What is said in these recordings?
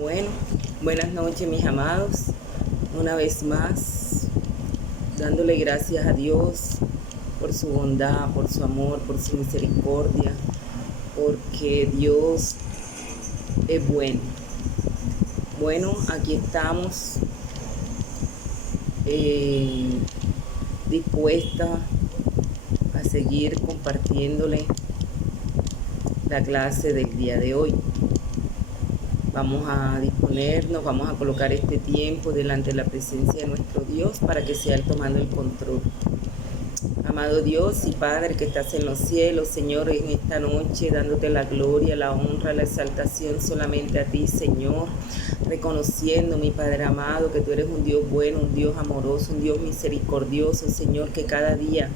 Bueno, buenas noches mis amados, una vez más, dándole gracias a Dios por su bondad, por su amor, por su misericordia, porque Dios es bueno. Bueno, aquí estamos dispuestas a seguir compartiéndole la clase del día de hoy. Vamos a disponernos, vamos a colocar este tiempo delante de la presencia de nuestro Dios para que sea Él tomando el control. Amado Dios y Padre que estás en los cielos, Señor, en esta noche dándote la gloria, la honra, la exaltación solamente a ti, Señor, reconociendo, mi Padre amado, que tú eres un Dios bueno, un Dios amoroso, un Dios misericordioso, Señor, que cada día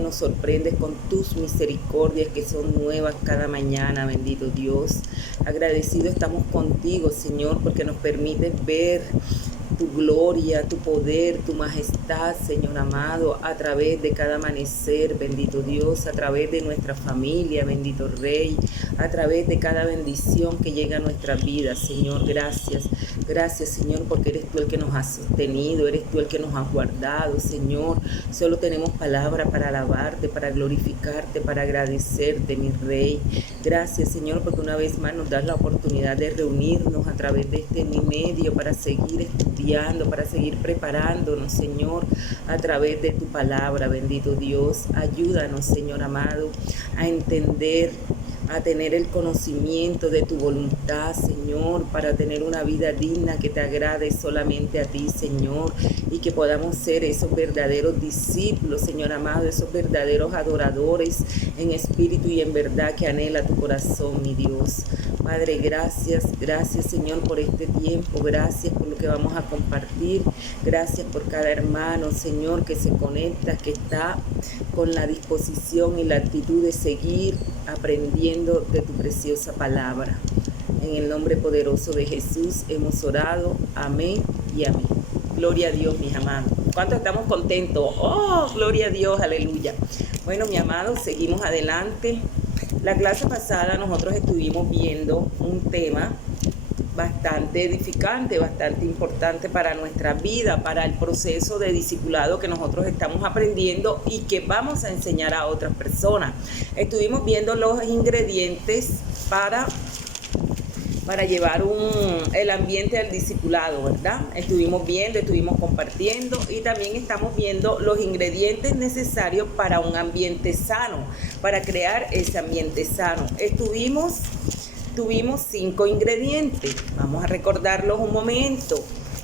nos sorprendes con tus misericordias que son nuevas cada mañana, bendito Dios. Agradecido estamos contigo, Señor, porque nos permites ver tu gloria, tu poder, tu majestad, Señor amado, a través de cada amanecer, bendito Dios, a través de nuestra familia, bendito Rey, a través de cada bendición que llega a nuestra vida, Señor, gracias. Gracias, Señor, porque eres tú el que nos has sostenido, eres tú el que nos has guardado, Señor. Solo tenemos palabra para alabarte, para glorificarte, para agradecerte, mi Rey. Gracias, Señor, porque una vez más nos das la oportunidad de reunirnos a través de este medio para seguir estudiando, para seguir preparándonos, Señor, a través de tu palabra, bendito Dios. Ayúdanos, Señor amado, a entender, a tener el conocimiento de tu voluntad, Señor, para tener una vida digna que te agrade solamente a ti, Señor, y que podamos ser esos verdaderos discípulos, Señor amado, esos verdaderos adoradores en espíritu y en verdad que anhela tu corazón, mi Dios. Padre, gracias, Señor, por este tiempo, gracias por lo que vamos a compartir, gracias por cada hermano, Señor, que se conecta, que está con la disposición y la actitud de seguir aprendiendo de tu preciosa palabra. En el nombre poderoso de Jesús hemos orado, amén y amén. Gloria a Dios, mis amados. ¿Cuántos estamos contentos? ¡Oh, gloria a Dios! ¡Aleluya! Bueno, mis amados, seguimos adelante. La clase pasada nosotros estuvimos viendo un tema bastante edificante, bastante importante para nuestra vida, para el proceso de discipulado que nosotros estamos aprendiendo y que vamos a enseñar a otras personas. Estuvimos viendo los ingredientes para llevar el ambiente al discipulado, ¿verdad? Estuvimos viendo, estuvimos compartiendo y también estamos viendo los ingredientes necesarios para un ambiente sano, para crear ese ambiente sano. Tuvimos 5 ingredientes, vamos a recordarlos un momento.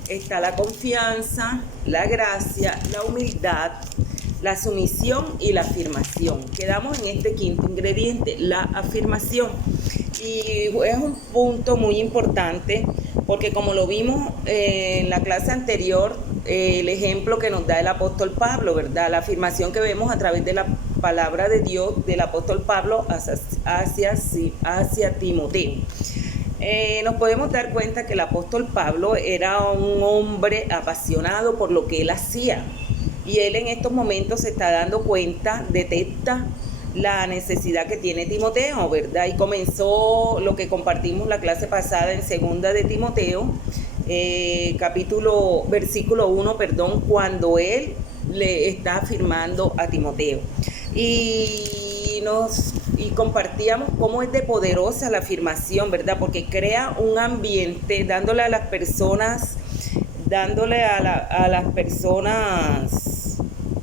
Está la confianza, la gracia, la humildad, la sumisión y la afirmación. Quedamos en este 5º ingrediente, la afirmación. Y es un punto muy importante porque como lo vimos en la clase anterior, el ejemplo que nos da el apóstol Pablo, ¿verdad? La afirmación que vemos a través de la palabra de Dios del apóstol Pablo hacia Timoteo. Nos podemos dar cuenta que el apóstol Pablo era un hombre apasionado por lo que él hacía. Y él en estos momentos se está dando cuenta, detecta la necesidad que tiene Timoteo, ¿verdad? Y comenzó lo que compartimos la clase pasada en 2 de Timoteo, versículo 1, cuando él le está afirmando a Timoteo. Y compartíamos cómo es de poderosa la afirmación, ¿verdad? Porque crea un ambiente dándole a las personas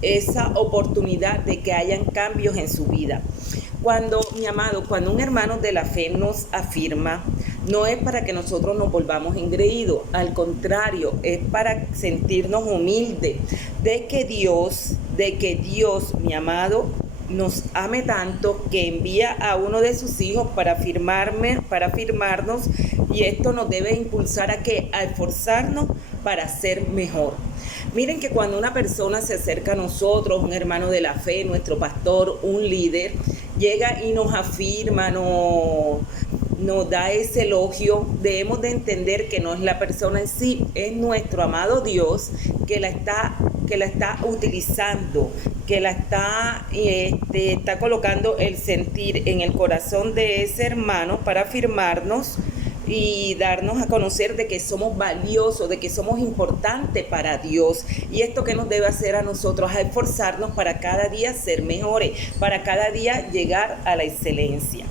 esa oportunidad de que hayan cambios en su vida. Cuando un hermano de la fe nos afirma, no es para que nosotros nos volvamos engreídos, al contrario, es para sentirnos humildes de que Dios, mi amado, nos ame tanto que envía a uno de sus hijos para afirmarnos, y esto nos debe impulsar a esforzarnos para ser mejor. Miren que cuando una persona se acerca a nosotros, un hermano de la fe, nuestro pastor, un líder, llega y nos afirma, nos da ese elogio, debemos de entender que no es la persona en sí, es nuestro amado Dios que la está utilizando, que la está colocando el sentir en el corazón de ese hermano para afirmarnos y darnos a conocer de que somos valiosos, de que somos importantes para Dios. Y esto que nos debe hacer a nosotros, a esforzarnos para cada día ser mejores, para cada día llegar a la excelencia.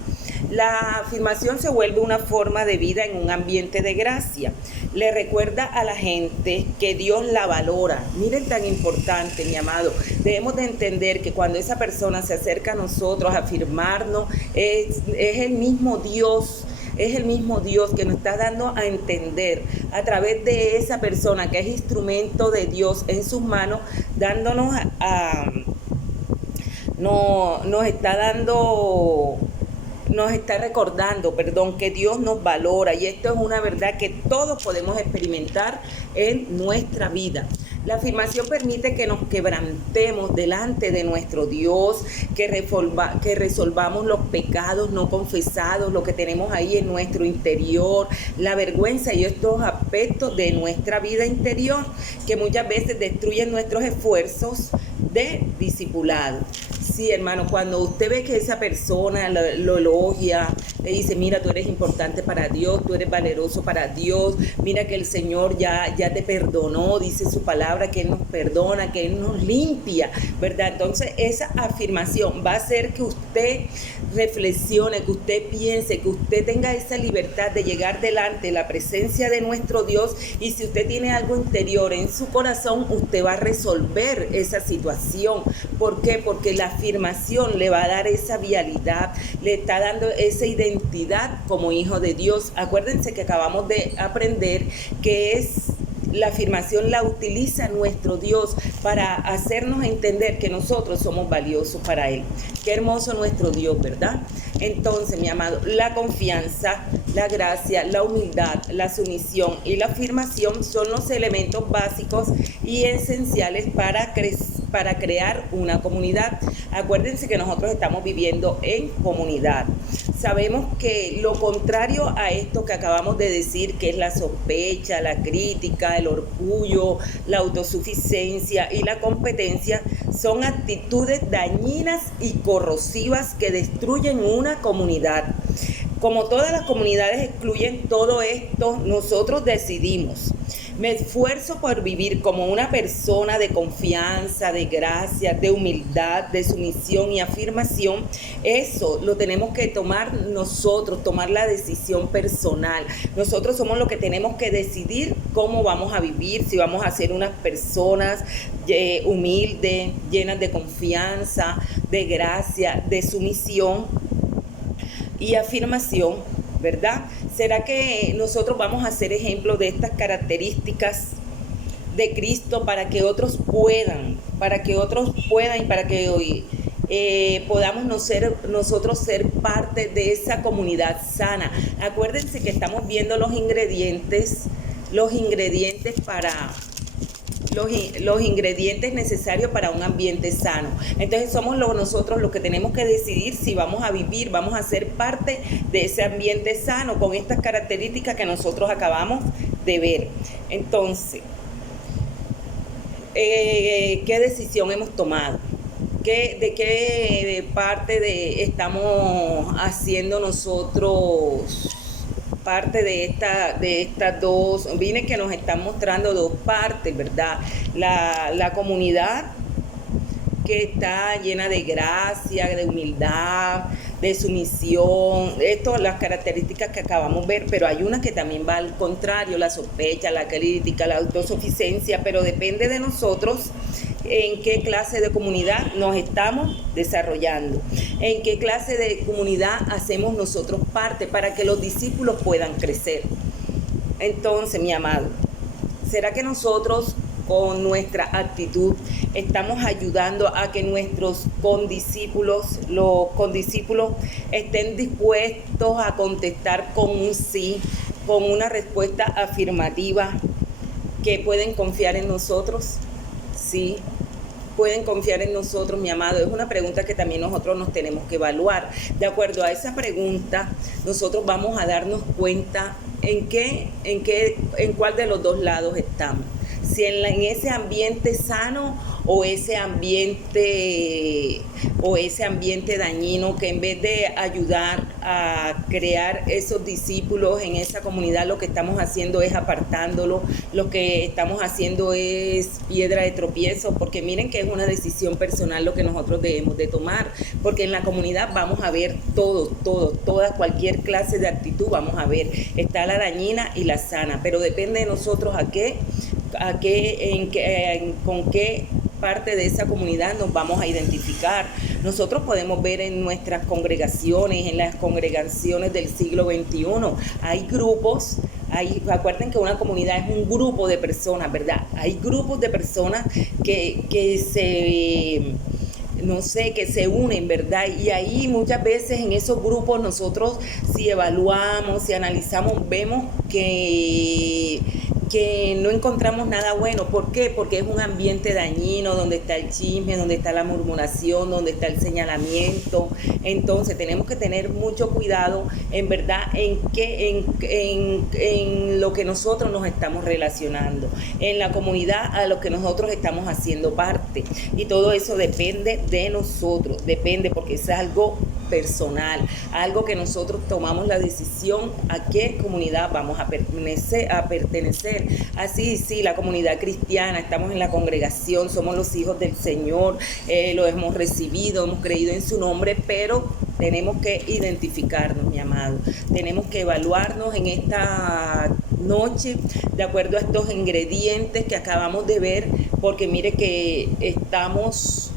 La afirmación se vuelve una forma de vida en un ambiente de gracia. Le recuerda a la gente que Dios la valora. Miren tan importante, mi amado. Debemos de entender que cuando esa persona se acerca a nosotros a afirmarnos, es el mismo Dios. Es el mismo Dios que nos está dando a entender a través de esa persona que es instrumento de Dios en sus manos, dándonos nos está recordando, que Dios nos valora, y esto es una verdad que todos podemos experimentar en nuestra vida. La afirmación permite que nos quebrantemos delante de nuestro Dios, que resolvamos los pecados no confesados, lo que tenemos ahí en nuestro interior, la vergüenza y estos aspectos de nuestra vida interior que muchas veces destruyen nuestros esfuerzos de discipulado. Sí, hermano, cuando usted ve que esa persona lo elogia, le dice, mira, tú eres importante para Dios, tú eres valeroso para Dios, mira que el Señor ya te perdonó, dice su palabra, que Él nos perdona, que Él nos limpia, ¿verdad? Entonces, esa afirmación va a hacer que usted reflexione, que usted piense, que usted tenga esa libertad de llegar delante de la presencia de nuestro Dios, y si usted tiene algo interior en su corazón, usted va a resolver esa situación. ¿Por qué? Porque la afirmación le va a dar esa vialidad, le está dando esa identidad como hijo de Dios. Acuérdense que acabamos de aprender que es la afirmación la utiliza nuestro Dios para hacernos entender que nosotros somos valiosos para Él. Qué hermoso nuestro Dios, ¿verdad? Entonces, mi amado, la confianza, la gracia, la humildad, la sumisión y la afirmación son los elementos básicos y esenciales para crear una comunidad. Acuérdense que nosotros estamos viviendo en comunidad. Sabemos que lo contrario a esto que acabamos de decir, que es la sospecha, la crítica, el orgullo, la autosuficiencia y la competencia, son actitudes dañinas y corrosivas que destruyen una comunidad. Como todas las comunidades excluyen todo esto, nosotros decidimos: me esfuerzo por vivir como una persona de confianza, de gracia, de humildad, de sumisión y afirmación. Eso lo tenemos que tomar nosotros, tomar la decisión personal. Nosotros somos los que tenemos que decidir cómo vamos a vivir, si vamos a ser unas personas humildes, llenas de confianza, de gracia, de sumisión y afirmación, ¿verdad? ¿Será que nosotros vamos a ser ejemplo de estas características de Cristo para que otros puedan y para que hoy podamos nosotros ser parte de esa comunidad sana? Acuérdense que estamos viendo los ingredientes los ingredientes necesarios para un ambiente sano. Entonces somos nosotros los que tenemos que decidir si vamos a vivir, vamos a ser parte de ese ambiente sano con estas características que nosotros acabamos de ver. Entonces, ¿qué decisión hemos tomado? ¿De qué parte estamos haciendo nosotros parte de estas dos? Miren que nos están mostrando dos partes, ¿verdad? La comunidad que está llena de gracia, de humildad, de sumisión, las características que acabamos de ver, pero hay una que también va al contrario, la sospecha, la crítica, la autosuficiencia, pero depende de nosotros en qué clase de comunidad nos estamos desarrollando, en qué clase de comunidad hacemos nosotros parte para que los discípulos puedan crecer. Entonces, mi amado, ¿será que nosotros con nuestra actitud estamos ayudando a que nuestros condiscípulos estén dispuestos a contestar con un sí, con una respuesta afirmativa, que pueden confiar en nosotros? Sí, pueden confiar en nosotros, mi amado. Es una pregunta que también nosotros nos tenemos que evaluar. De acuerdo a esa pregunta, nosotros vamos a darnos cuenta en cuál de los dos lados estamos. Si en ese ambiente sano o ese ambiente dañino, que en vez de ayudar a crear esos discípulos en esa comunidad, lo que estamos haciendo es apartándolo, lo que estamos haciendo es piedra de tropiezo, porque miren que es una decisión personal lo que nosotros debemos de tomar, porque en la comunidad vamos a ver toda cualquier clase de actitud vamos a ver, está la dañina y la sana, pero depende de nosotros con qué parte de esa comunidad nos vamos a identificar. Nosotros podemos ver en nuestras congregaciones, en las congregaciones del siglo XXI, hay grupos. Acuerden que una comunidad es un grupo de personas, ¿verdad? Hay grupos de personas que se unen, ¿verdad? Y ahí muchas veces en esos grupos nosotros, si evaluamos, si analizamos, vemos que no encontramos nada bueno. ¿Por qué? Porque es un ambiente dañino, donde está el chisme, donde está la murmuración, donde está el señalamiento. Entonces tenemos que tener mucho cuidado, en verdad, en lo que nosotros nos estamos relacionando, en la comunidad a lo que nosotros estamos haciendo parte. Y todo eso depende de nosotros, depende porque es algo personal, algo que nosotros tomamos la decisión a qué comunidad vamos a pertenecer. Así, sí, la comunidad cristiana, estamos en la congregación, somos los hijos del Señor, lo hemos recibido, hemos creído en su nombre, pero tenemos que identificarnos, mi amado, tenemos que evaluarnos en esta noche de acuerdo a estos ingredientes que acabamos de ver, porque mire que estamos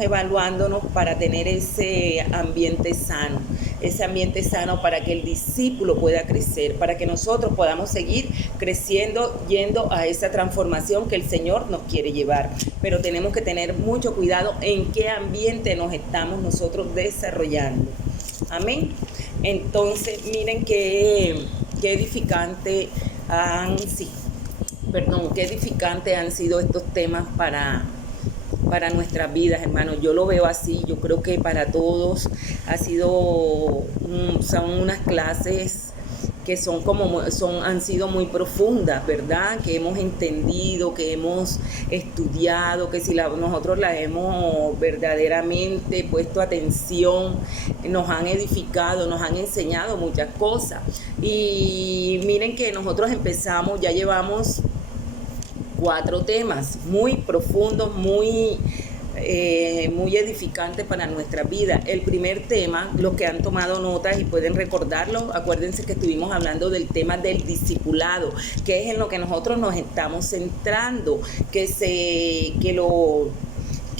evaluándonos para tener ese ambiente sano para que el discípulo pueda crecer, para que nosotros podamos seguir creciendo, yendo a esa transformación que el Señor nos quiere llevar. Pero tenemos que tener mucho cuidado en qué ambiente nos estamos nosotros desarrollando. Amén. Entonces, miren qué edificante qué edificante han sido estos temas para nuestras vidas, hermanos. Yo lo veo así, yo creo que para todos son unas clases que han sido muy profundas, ¿verdad? Que hemos entendido, que hemos estudiado, que si nosotros las hemos verdaderamente puesto atención, nos han edificado, nos han enseñado muchas cosas. Y miren que nosotros ya llevamos 4 temas muy profundos, muy edificantes para nuestra vida. El primer tema, los que han tomado notas y pueden recordarlo, acuérdense que estuvimos hablando del tema del discipulado, que es en lo que nosotros nos estamos centrando, que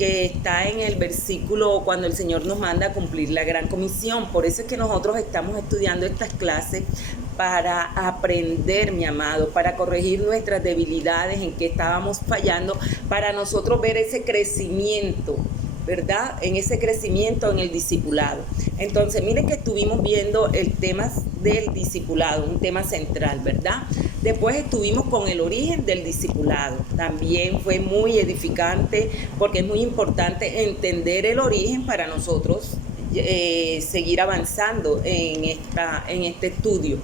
está en el versículo cuando el Señor nos manda a cumplir la gran comisión. Por eso es que nosotros estamos estudiando estas clases, para aprender, mi amado, para corregir nuestras debilidades, en que estábamos fallando, para nosotros ver ese crecimiento, ¿verdad? En ese crecimiento en el discipulado. Entonces, miren que estuvimos viendo el tema del discipulado, un tema central, ¿verdad? Después estuvimos con el origen del discipulado. También fue muy edificante, porque es muy importante entender el origen para nosotros seguir avanzando en este estudio.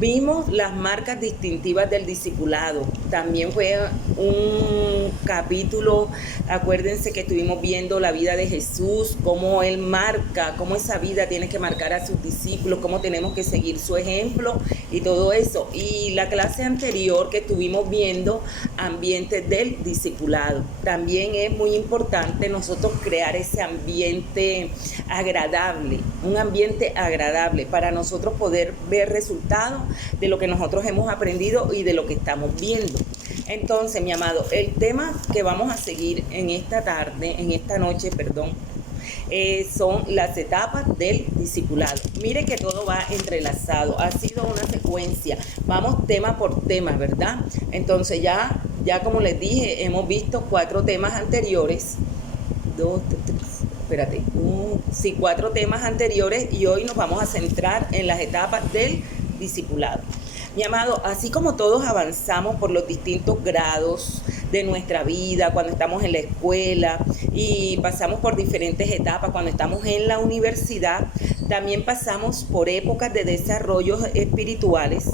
Vimos las marcas distintivas del discipulado. También fue un capítulo, acuérdense que estuvimos viendo la vida de Jesús, cómo Él marca, cómo esa vida tiene que marcar a sus discípulos, cómo tenemos que seguir su ejemplo y todo eso. Y la clase anterior que estuvimos viendo, ambiente del discipulado. También es muy importante nosotros crear ese ambiente agradable, un ambiente agradable para nosotros poder ver resultados de lo que nosotros hemos aprendido y de lo que estamos viendo. Entonces, mi amado, el tema que vamos a seguir en esta noche, son las etapas del discipulado. Mire que todo va entrelazado, ha sido una secuencia, vamos tema por tema, ¿verdad? Entonces ya como les dije, hemos visto 4 temas anteriores, 4 temas anteriores, y hoy nos vamos a centrar en las etapas del discipulado. Mi amado, así como todos avanzamos por los distintos grados de nuestra vida, cuando estamos en la escuela y pasamos por diferentes etapas, cuando estamos en la universidad, también pasamos por épocas de desarrollos espirituales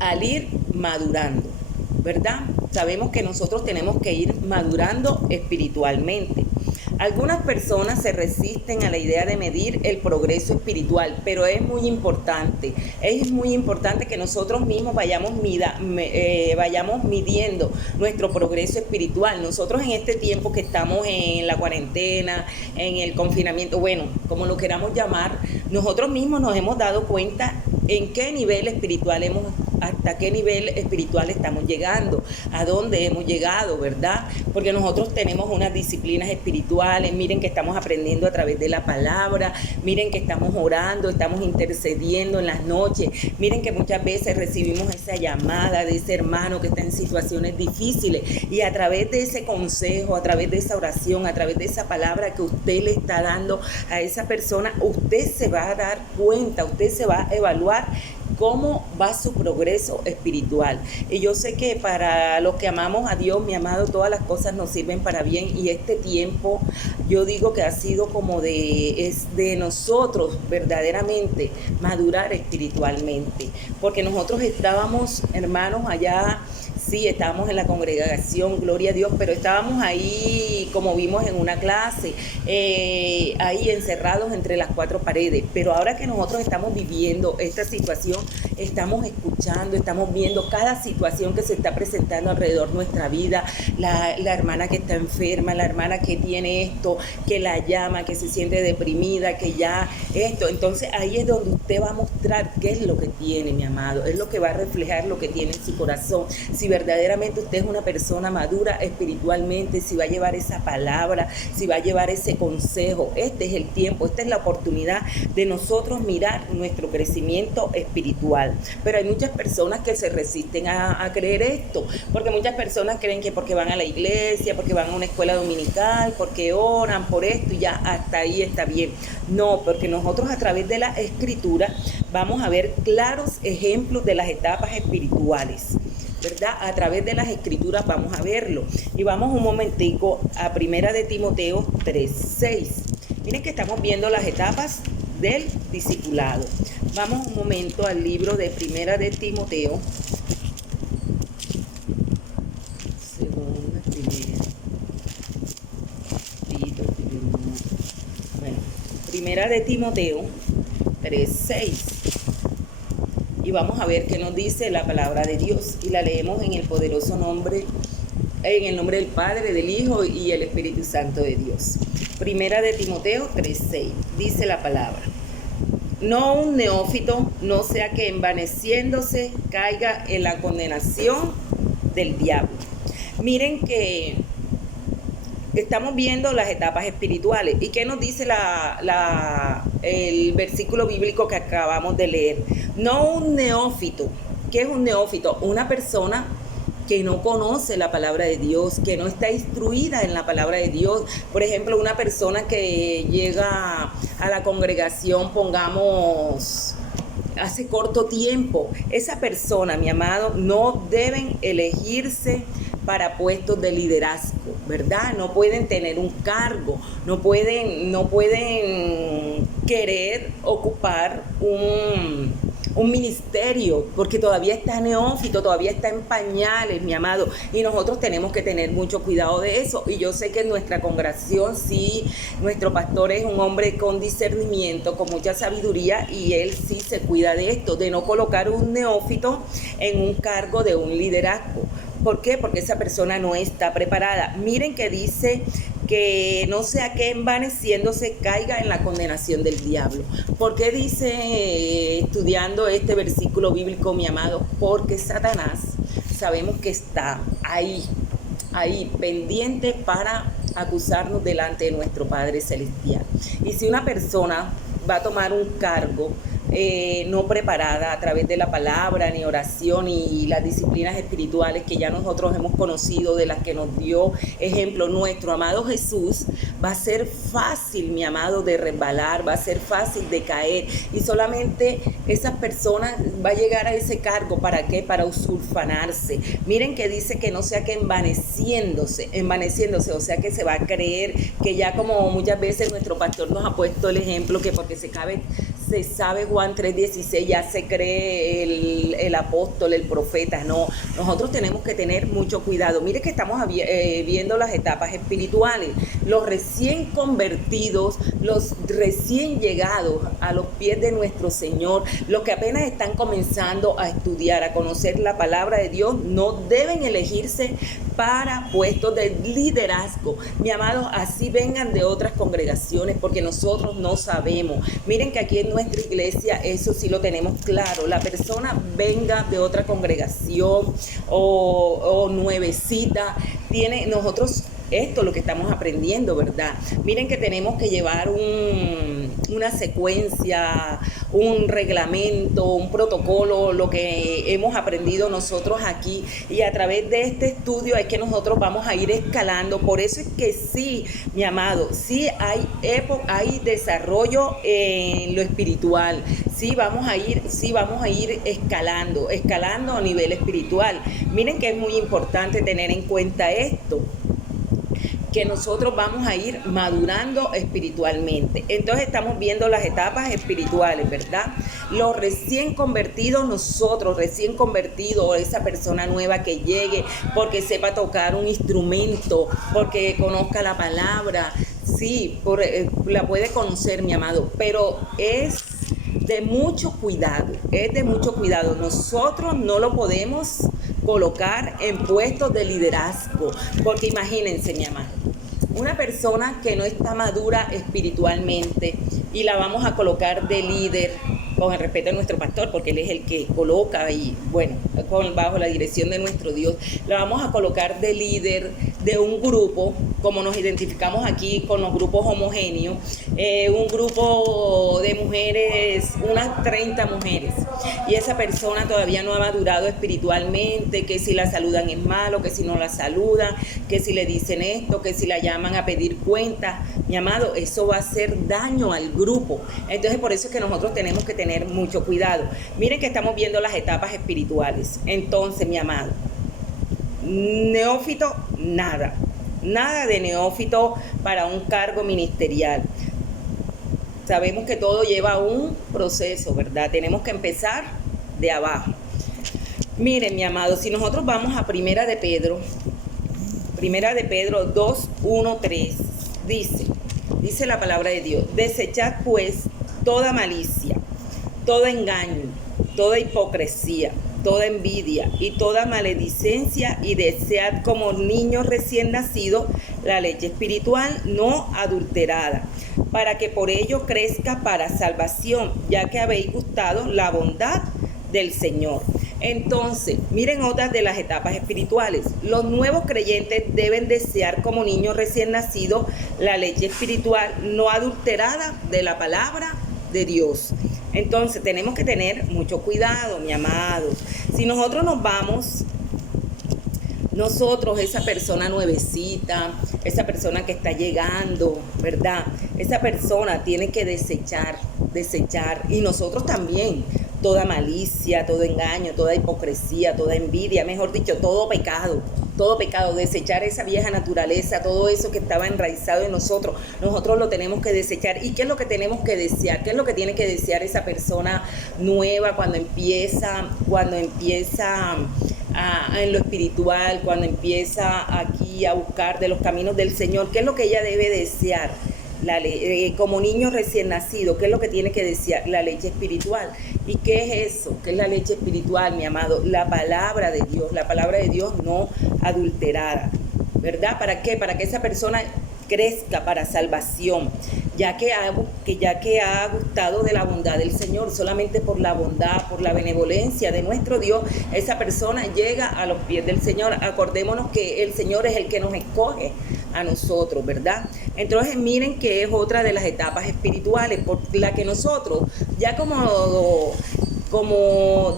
al ir madurando, ¿verdad? sabemos que nosotros tenemos que ir madurando espiritualmente. Algunas personas se resisten a la idea de medir el progreso espiritual, pero es muy importante que nosotros mismos vayamos midiendo nuestro progreso espiritual. Nosotros en este tiempo que estamos en la cuarentena, en el confinamiento, bueno, como lo queramos llamar, nosotros mismos nos hemos dado cuenta en qué nivel espiritual hasta qué nivel espiritual estamos llegando, a dónde hemos llegado, ¿verdad? Porque nosotros tenemos unas disciplinas espirituales, miren que estamos aprendiendo a través de la palabra, miren que estamos orando, estamos intercediendo en las noches, miren que muchas veces recibimos esa llamada de ese hermano que está en situaciones difíciles y a través de ese consejo, a través de esa oración, a través de esa palabra que usted le está dando a esa persona, usted se va a dar cuenta, usted se va a evaluar cómo va su progreso espiritual. Y yo sé que para los que amamos a Dios, mi amado, todas las cosas nos sirven para bien, y este tiempo yo digo que ha sido como es de nosotros verdaderamente madurar espiritualmente, porque nosotros estábamos, hermanos, allá. Sí, estábamos en la congregación, gloria a Dios, pero estábamos ahí, como vimos en una clase, ahí encerrados entre las cuatro paredes. Pero ahora que nosotros estamos viviendo esta situación, estamos escuchando, estamos viendo cada situación que se está presentando alrededor de nuestra vida. La hermana que está enferma, la hermana que tiene esto, que la llama, que se siente deprimida, que ya esto. Entonces ahí es donde usted va a mostrar qué es lo que tiene, mi amado. Es lo que va a reflejar lo que tiene en su corazón. Si verdaderamente usted es una persona madura espiritualmente, si va a llevar esa palabra, si va a llevar ese consejo, este es el tiempo, esta es la oportunidad de nosotros mirar nuestro crecimiento espiritual. Pero hay muchas personas que se resisten a creer esto, porque muchas personas creen que porque van a la iglesia, porque van a una escuela dominical, porque oran por esto y ya hasta ahí está bien. No, porque nosotros a través de la escritura vamos a ver claros ejemplos de las etapas espirituales, ¿verdad? A través de las escrituras vamos a verlo. Y vamos un momentico a Primera de Timoteo 3:6. Miren que estamos viendo las etapas del discipulado. Vamos un momento al libro de Primera de Timoteo. Primera de Timoteo 3:6. Y vamos a ver qué nos dice la palabra de Dios. Y la leemos en el poderoso nombre, en el nombre del Padre, del Hijo y el Espíritu Santo de Dios. Primera de Timoteo 3:6. Dice la palabra: no un neófito, no sea que envaneciéndose caiga en la condenación del diablo. Miren que estamos viendo las etapas espirituales. ¿Y qué nos dice el versículo bíblico que acabamos de leer? No un neófito. ¿Qué es un neófito? Una persona que no conoce la palabra de Dios, que no está instruida en la palabra de Dios. Por ejemplo, una persona que llega a la congregación, pongamos, hace corto tiempo, esa persona, mi amado, no deben elegirse para puestos de liderazgo, ¿verdad? No pueden tener un cargo, no pueden querer ocupar un ministerio, porque todavía está neófito, todavía está en pañales, mi amado, y nosotros tenemos que tener mucho cuidado de eso. Y yo sé que en nuestra congregación, sí, nuestro pastor es un hombre con discernimiento, con mucha sabiduría, y él sí se cuida de esto, de no colocar un neófito en un cargo de un liderazgo. ¿Por qué? Porque esa persona no está preparada. Miren que dice que no sea que envaneciéndose caiga en la condenación del diablo. ¿Por qué dice, estudiando este versículo bíblico, mi amado? Porque Satanás, sabemos que está ahí, pendiente para acusarnos delante de nuestro Padre Celestial. Y si una persona va a tomar un cargo no preparada a través de la palabra, ni oración, y las disciplinas espirituales que ya nosotros hemos conocido, de las que nos dio ejemplo nuestro amado Jesús, va a ser fácil, mi amado, de resbalar, va a ser fácil de caer, y solamente esas personas va a llegar a ese cargo, ¿para qué? Para usurpanarse. Miren que dice que no sea que envaneciéndose, o sea que se va a creer que ya, como muchas veces nuestro pastor nos ha puesto el ejemplo, que porque se se sabe Juan 3:16, ya se cree el apóstol, el profeta. No, nosotros tenemos que tener mucho cuidado. Mire que estamos viendo las etapas espirituales. Los recién convertidos, los recién llegados a los pies de nuestro Señor, los que apenas están comenzando a estudiar, a conocer la palabra de Dios, no deben elegirse para puestos de liderazgo. Mi amado, así vengan de otras congregaciones, porque nosotros no sabemos. Miren que aquí en nuestra iglesia eso sí lo tenemos claro. La persona venga de otra congregación o nuevecita, nosotros esto es lo que estamos aprendiendo, ¿verdad? Miren que tenemos que llevar una secuencia, un reglamento, un protocolo, lo que hemos aprendido nosotros aquí, y a través de este estudio es que nosotros vamos a ir escalando. Por eso es que sí, mi amado, sí hay desarrollo en lo espiritual, sí vamos a ir escalando a nivel espiritual. Miren que es muy importante tener en cuenta esto, que nosotros vamos a ir madurando espiritualmente. Entonces estamos viendo las etapas espirituales, ¿verdad? Los recién convertidos, nosotros recién convertidos, esa persona nueva que llegue porque sepa tocar un instrumento, porque conozca la palabra, sí, la puede conocer, mi amado, pero es de mucho cuidado, Nosotros no lo podemos colocar en puestos de liderazgo, porque imagínense, mi amado, una persona que no está madura espiritualmente y la vamos a colocar de líder, con el respeto de nuestro pastor, porque él es el que coloca y bueno, bajo la dirección de nuestro Dios, la vamos a colocar de líder de un grupo, como nos identificamos aquí con los grupos homogéneos, un grupo de mujeres, unas 30 mujeres, y esa persona todavía no ha madurado espiritualmente, que si la saludan es malo, que si no la saludan, que si le dicen esto, que si la llaman a pedir cuentas, mi amado, eso va a hacer daño al grupo. Entonces por eso es que nosotros tenemos que tener mucho cuidado. Miren que estamos viendo las etapas espirituales. Entonces, mi amado, neófito, nada de neófito para un cargo ministerial. Sabemos que todo lleva un proceso, ¿verdad? Tenemos que empezar de abajo. Miren, mi amado, si nosotros vamos a Primera de Pedro 2, 1, 3, dice la palabra de Dios: desechad pues toda malicia, todo engaño, toda hipocresía, toda envidia y toda maledicencia, y desead como niños recién nacidos la leche espiritual no adulterada, para que por ello crezca para salvación, ya que habéis gustado la bondad del Señor. Entonces, miren otras de las etapas espirituales. Los nuevos creyentes deben desear como niños recién nacidos la leche espiritual no adulterada de la palabra de Dios. Entonces tenemos que tener mucho cuidado, mi amado. Si nosotros nos vamos, esa persona nuevecita, esa persona que está llegando, ¿verdad? Esa persona tiene que desechar, y nosotros también, toda malicia, todo engaño, toda hipocresía, toda envidia, mejor dicho, todo pecado, desechar esa vieja naturaleza, todo eso que estaba enraizado en nosotros lo tenemos que desechar. ¿Y qué es lo que tenemos que desear? ¿Qué es lo que tiene que desear esa persona nueva cuando empieza en lo espiritual, cuando empieza aquí a buscar de los caminos del Señor? ¿Qué es lo que ella debe desear? Como niño recién nacido, ¿qué es lo que tiene que desear? La leche espiritual. ¿Y qué es eso? ¿Qué es la leche espiritual, mi amado? La palabra de Dios no adulterada, ¿verdad? ¿Para qué? Para que esa persona crezca para salvación, ya que ha gustado de la bondad del Señor. Solamente por la bondad, por la benevolencia de nuestro Dios, esa persona llega a los pies del Señor. Acordémonos que el Señor es el que nos escoge a nosotros, ¿verdad? Entonces miren que es otra de las etapas espirituales por la que nosotros, ya como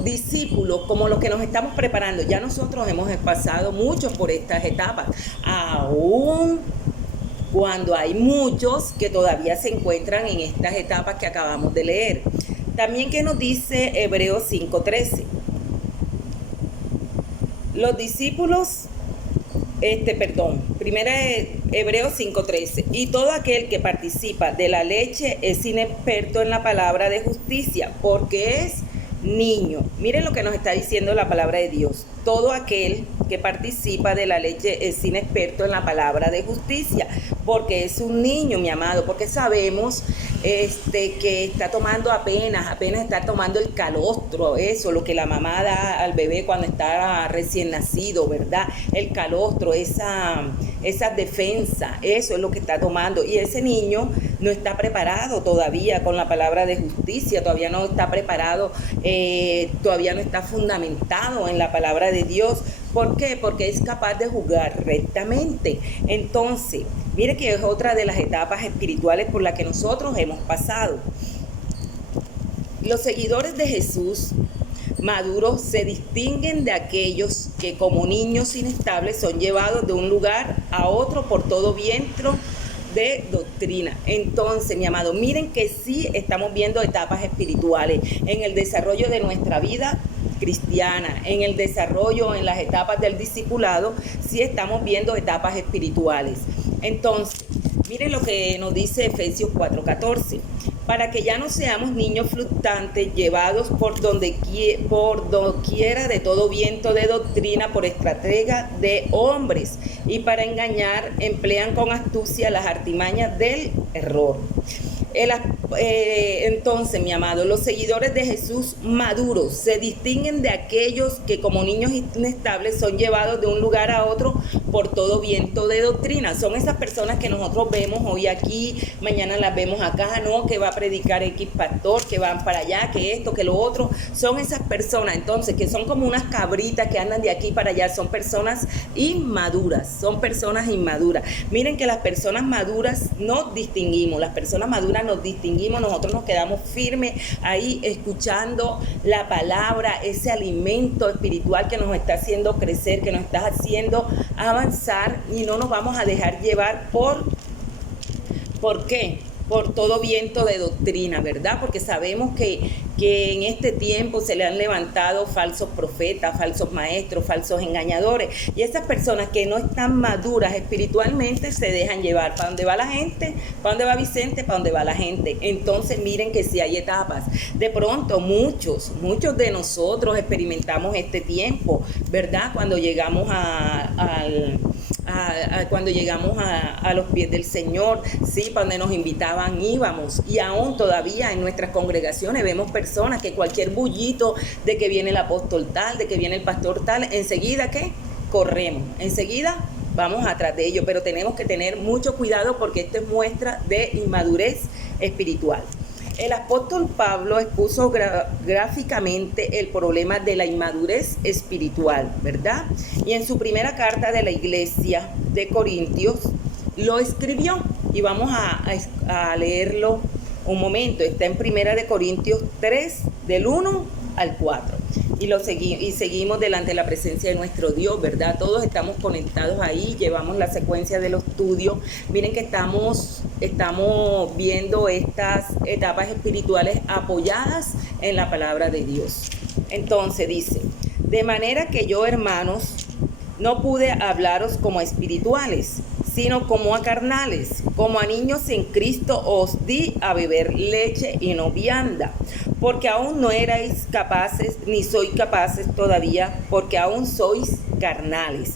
discípulos, como los que nos estamos preparando, ya nosotros hemos pasado muchos por estas etapas, aún cuando hay muchos que todavía se encuentran en estas etapas que acabamos de leer. También, ¿qué nos dice Hebreos 5:13? Los discípulos Primera de Hebreos 5:13. Y todo aquel que participa de la leche es inexperto en la palabra de justicia, porque es niño. Miren lo que nos está diciendo la palabra de Dios. Todo aquel que participa de la leche es inexperto en la palabra de justicia, porque es un niño, mi amado, porque sabemos que está tomando apenas está tomando el calostro, eso, lo que la mamá da al bebé cuando está recién nacido, ¿verdad? El calostro, esa defensa, eso es lo que está tomando. Y ese niño no está preparado todavía con la palabra de justicia, todavía no está preparado, todavía no está fundamentado en la palabra de Dios. ¿Por qué? Porque es capaz de jugar rectamente. Entonces, mire que es otra de las etapas espirituales por las que nosotros hemos pasado. Los seguidores de Jesús maduros se distinguen de aquellos que como niños inestables son llevados de un lugar a otro por todo viento de doctrina. Entonces, mi amado, miren que sí estamos viendo etapas espirituales en el desarrollo de nuestra vida cristiana, en el desarrollo, en las etapas del discipulado, sí estamos viendo etapas espirituales. Entonces, miren lo que nos dice Efesios 4:14. Para que ya no seamos niños fluctuantes llevados por doquiera de todo viento de doctrina por estratega de hombres, y para engañar emplean con astucia las artimañas del error. Entonces, mi amado, los seguidores de Jesús maduros se distinguen de aquellos que como niños inestables son llevados de un lugar a otro por todo viento de doctrina. Son esas personas que nosotros vemos hoy aquí, mañana las vemos acá, ¿no? Que va a predicar X pastor, que van para allá, que esto, que lo otro. Son esas personas, entonces, que son como unas cabritas que andan de aquí para allá. Son personas inmaduras, Miren que las personas maduras nos distinguimos, nosotros nos quedamos firmes ahí escuchando la palabra, ese alimento espiritual que nos está haciendo crecer, que nos está haciendo avanzar, y no nos vamos a dejar llevar ¿por qué? Por todo viento de doctrina, ¿verdad? Porque sabemos que en este tiempo se le han levantado falsos profetas, falsos maestros, falsos engañadores, y esas personas que no están maduras espiritualmente se dejan llevar. ¿Para dónde va la gente? ¿Para dónde va Vicente? ¿Para dónde va la gente? Entonces miren que sí hay etapas. De pronto muchos de nosotros experimentamos este tiempo, ¿verdad? Cuando llegamos cuando llegamos a los pies del Señor, sí, para donde nos invitaban íbamos, y aún todavía en nuestras congregaciones vemos personas que cualquier bullito de que viene el apóstol tal, de que viene el pastor tal, enseguida ¿qué? Corremos, enseguida vamos atrás de ellos, pero tenemos que tener mucho cuidado porque esto es muestra de inmadurez espiritual. El apóstol Pablo expuso gráficamente el problema de la inmadurez espiritual, ¿verdad? Y en su primera carta de la iglesia de Corintios lo escribió, y vamos a leerlo un momento. Está en Primera de Corintios 3, del 1 al 4. Y seguimos delante de la presencia de nuestro Dios, ¿verdad? Todos estamos conectados ahí, llevamos la secuencia de los estudios. Miren que estamos viendo estas etapas espirituales apoyadas en la palabra de Dios. Entonces dice: de manera que yo, hermanos, no pude hablaros como a espirituales, sino como a carnales, como a niños en Cristo os di a beber leche y no vianda, porque aún no erais capaces, ni sois capaces todavía, porque aún sois carnales.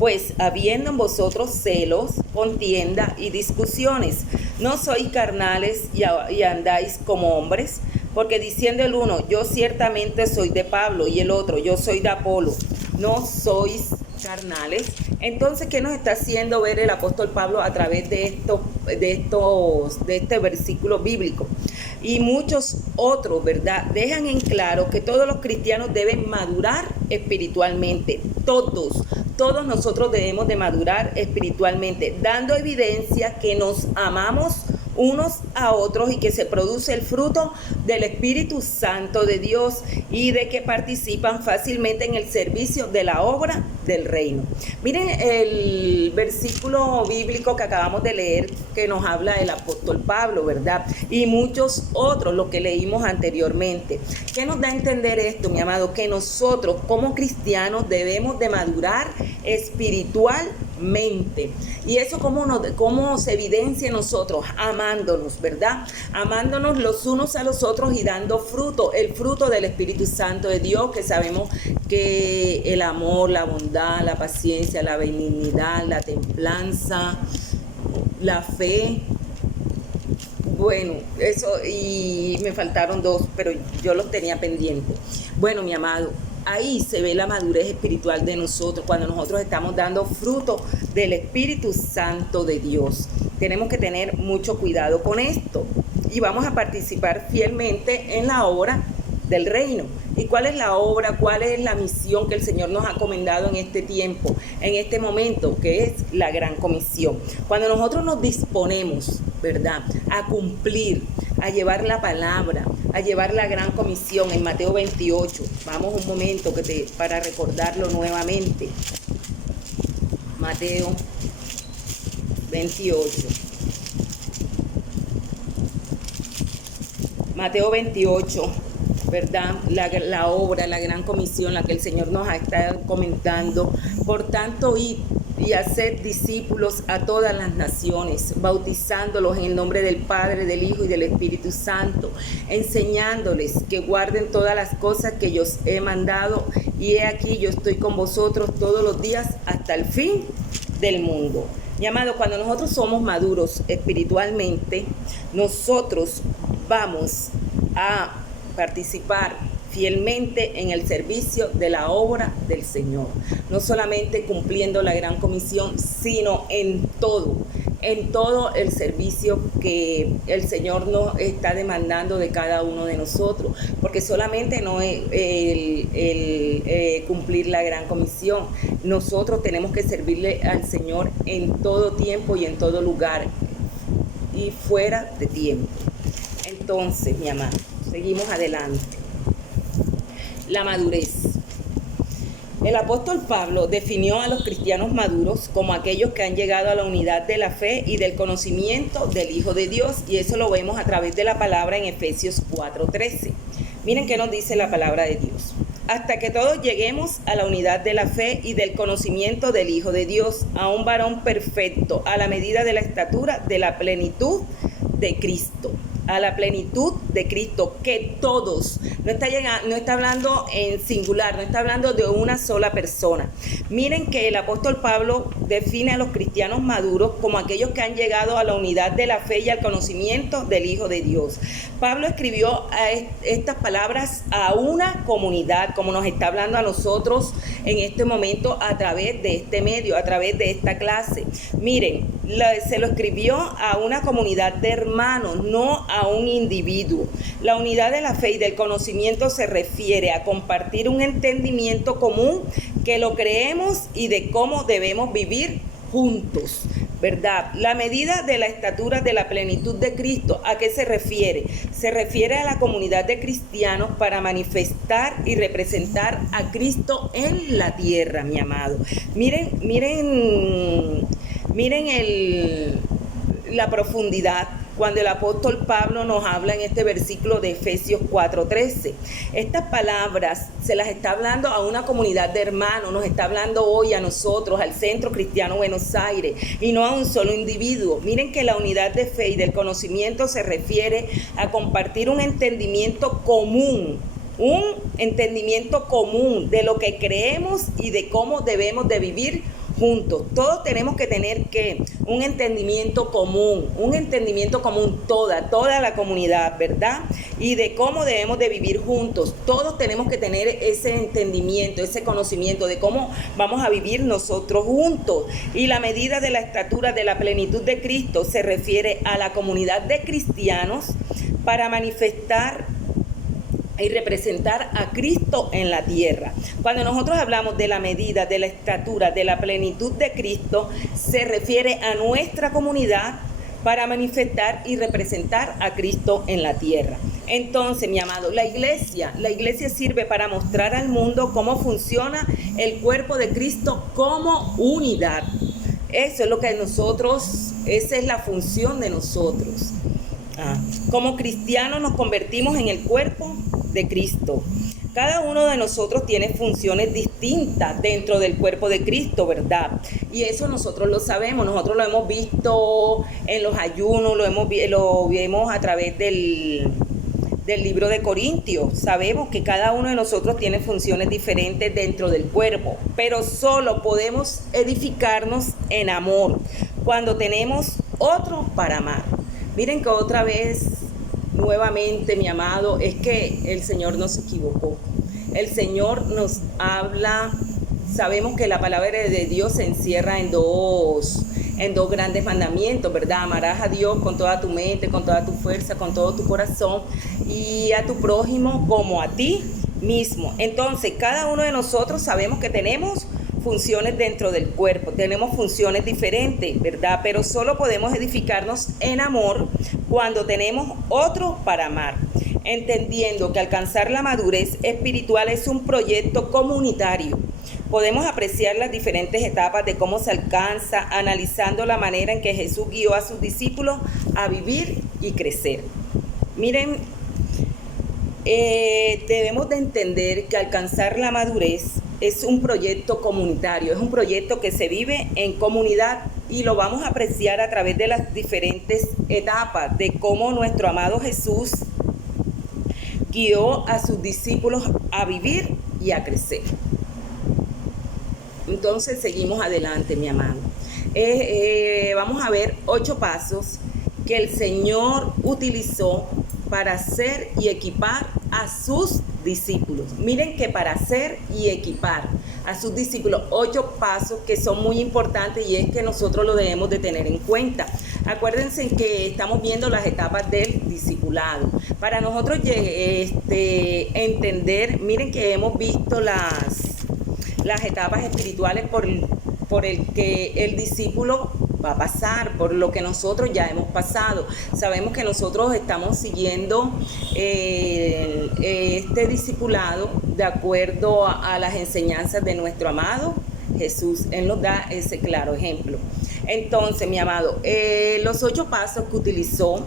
Pues habiendo en vosotros celos, contienda y discusiones, no sois carnales y andáis como hombres, porque diciendo el uno, yo ciertamente soy de Pablo, y el otro, yo soy de Apolo, no sois carnales. Entonces, ¿qué nos está haciendo ver el apóstol Pablo a través de este versículo bíblico? Y muchos otros, ¿verdad? Dejan en claro que todos los cristianos deben madurar espiritualmente. Todos nosotros debemos de madurar espiritualmente, dando evidencia que nos amamos unos a otros y que se produce el fruto del Espíritu Santo de Dios, y de que participan fácilmente en el servicio de la obra del reino. Miren el versículo bíblico que acabamos de leer, que nos habla el apóstol Pablo, ¿verdad? Y muchos otros, lo que leímos anteriormente. ¿Qué nos da a entender esto, mi amado? Que nosotros como cristianos debemos de madurar espiritualmente mente. Y eso cómo se evidencia en nosotros, amándonos, ¿verdad? Amándonos los unos a los otros y dando fruto, el fruto del Espíritu Santo de Dios, que sabemos que el amor, la bondad, la paciencia, la benignidad, la templanza, la fe. Bueno, eso, y me faltaron dos, pero yo los tenía pendientes. Bueno, mi amado, ahí se ve la madurez espiritual de nosotros, cuando nosotros estamos dando fruto del Espíritu Santo de Dios. Tenemos que tener mucho cuidado con esto y vamos a participar fielmente en la obra del reino. ¿Y cuál es la obra? ¿Cuál es la misión que el Señor nos ha encomendado en este tiempo, en este momento, que es la gran comisión? Cuando nosotros nos disponemos, ¿verdad?, a cumplir, a llevar la palabra, a llevar la gran comisión en Mateo 28. Vamos un momento para recordarlo nuevamente. Mateo 28. Mateo 28. ¿Verdad? La obra, la gran comisión, la que el Señor nos ha estado comentando. Por tanto, id y hacer discípulos a todas las naciones, bautizándolos en el nombre del Padre, del Hijo y del Espíritu Santo, enseñándoles que guarden todas las cosas que yo os he mandado, y he aquí yo estoy con vosotros todos los días hasta el fin del mundo. Mi amado, cuando nosotros somos maduros espiritualmente, nosotros vamos a participar fielmente en el servicio de la obra del Señor, no solamente cumpliendo la gran comisión, sino en todo el servicio que el Señor nos está demandando de cada uno de nosotros, porque solamente no es cumplir la gran comisión. Nosotros tenemos que servirle al Señor en todo tiempo y en todo lugar y fuera de tiempo. Entonces, mi amado, seguimos adelante. La madurez. El apóstol Pablo definió a los cristianos maduros como aquellos que han llegado a la unidad de la fe y del conocimiento del Hijo de Dios, y eso lo vemos a través de la palabra en Efesios 4:13. Miren qué nos dice la palabra de Dios. Hasta que todos lleguemos a la unidad de la fe y del conocimiento del Hijo de Dios, a un varón perfecto, a la medida de la estatura de la plenitud de Cristo. A la plenitud de Cristo, que todos, no está hablando en singular, no está hablando de una sola persona. Miren que el apóstol Pablo define a los cristianos maduros como aquellos que han llegado a la unidad de la fe y al conocimiento del Hijo de Dios. Pablo escribió estas palabras a una comunidad, como nos está hablando a nosotros en este momento a través de este medio, a través de esta clase. Miren, se lo escribió a una comunidad de hermanos, no a un individuo. La unidad de la fe y del conocimiento se refiere a compartir un entendimiento común que lo creemos y de cómo debemos vivir juntos, ¿verdad? La medida de la estatura de la plenitud de Cristo, ¿a qué se refiere? Se refiere a la comunidad de cristianos para manifestar y representar a Cristo en la tierra, mi amado. Miren la profundidad cuando el apóstol Pablo nos habla en este versículo de Efesios 4:13. Estas palabras se las está hablando a una comunidad de hermanos, nos está hablando hoy a nosotros, al Centro Cristiano Buenos Aires, y no a un solo individuo. Miren que la unidad de fe y del conocimiento se refiere a compartir un entendimiento común de lo que creemos y de cómo debemos de vivir juntos. Todos tenemos que tener un entendimiento común, toda la comunidad, ¿verdad? Y de cómo debemos de vivir juntos. Todos tenemos que tener ese entendimiento, ese conocimiento de cómo vamos a vivir nosotros juntos. Y la medida de la estatura de la plenitud de Cristo se refiere a la comunidad de cristianos para manifestar y representar a Cristo en la tierra. Cuando nosotros hablamos de la medida, de la estatura, de la plenitud de Cristo, se refiere a nuestra comunidad para manifestar y representar a Cristo en la tierra. Entonces, mi amado, la iglesia sirve para mostrar al mundo cómo funciona el cuerpo de Cristo como unidad. Eso es lo que esa es la función de nosotros. Como cristianos nos convertimos en el cuerpo de Cristo. Cada uno de nosotros tiene funciones distintas dentro del cuerpo de Cristo, ¿verdad? Y eso nosotros lo sabemos, nosotros lo hemos visto en los ayunos, lo vemos a través del libro de Corintios. Sabemos que cada uno de nosotros tiene funciones diferentes dentro del cuerpo, pero solo podemos edificarnos en amor cuando tenemos otro para amar. Miren que otra vez, nuevamente, mi amado, es que el Señor no se equivocó. El Señor nos habla, sabemos que la palabra de Dios se encierra en dos grandes mandamientos, ¿verdad? Amarás a Dios con toda tu mente, con toda tu fuerza, con todo tu corazón, y a tu prójimo como a ti mismo. Entonces, cada uno de nosotros sabemos que tenemos funciones dentro del cuerpo, tenemos funciones diferentes, ¿verdad? Pero solo podemos edificarnos en amor cuando tenemos otro para amar, entendiendo que alcanzar la madurez espiritual es un proyecto comunitario. Podemos apreciar las diferentes etapas de cómo se alcanza, analizando la manera en que Jesús guió a sus discípulos a vivir y crecer. Miren, debemos de entender que alcanzar la madurez es un proyecto comunitario, es un proyecto que se vive en comunidad, y lo vamos a apreciar a través de las diferentes etapas de cómo nuestro amado Jesús guió a sus discípulos a vivir y a crecer. Entonces seguimos adelante, mi amado. Vamos a ver 8 pasos que el Señor utilizó para hacer y equipar a sus discípulos. Miren que para hacer y equipar a sus discípulos, 8 pasos que son muy importantes, y es que nosotros lo debemos de tener en cuenta. Acuérdense que estamos viendo las etapas del discipulado. Para nosotros entender, miren que hemos visto las etapas espirituales por el que el discípulo va a pasar, por lo que nosotros ya hemos pasado. Sabemos que nosotros estamos siguiendo este discipulado de acuerdo a las enseñanzas de nuestro amado Jesús. Él nos da ese claro ejemplo. Entonces, mi amado, los 8 pasos que utilizó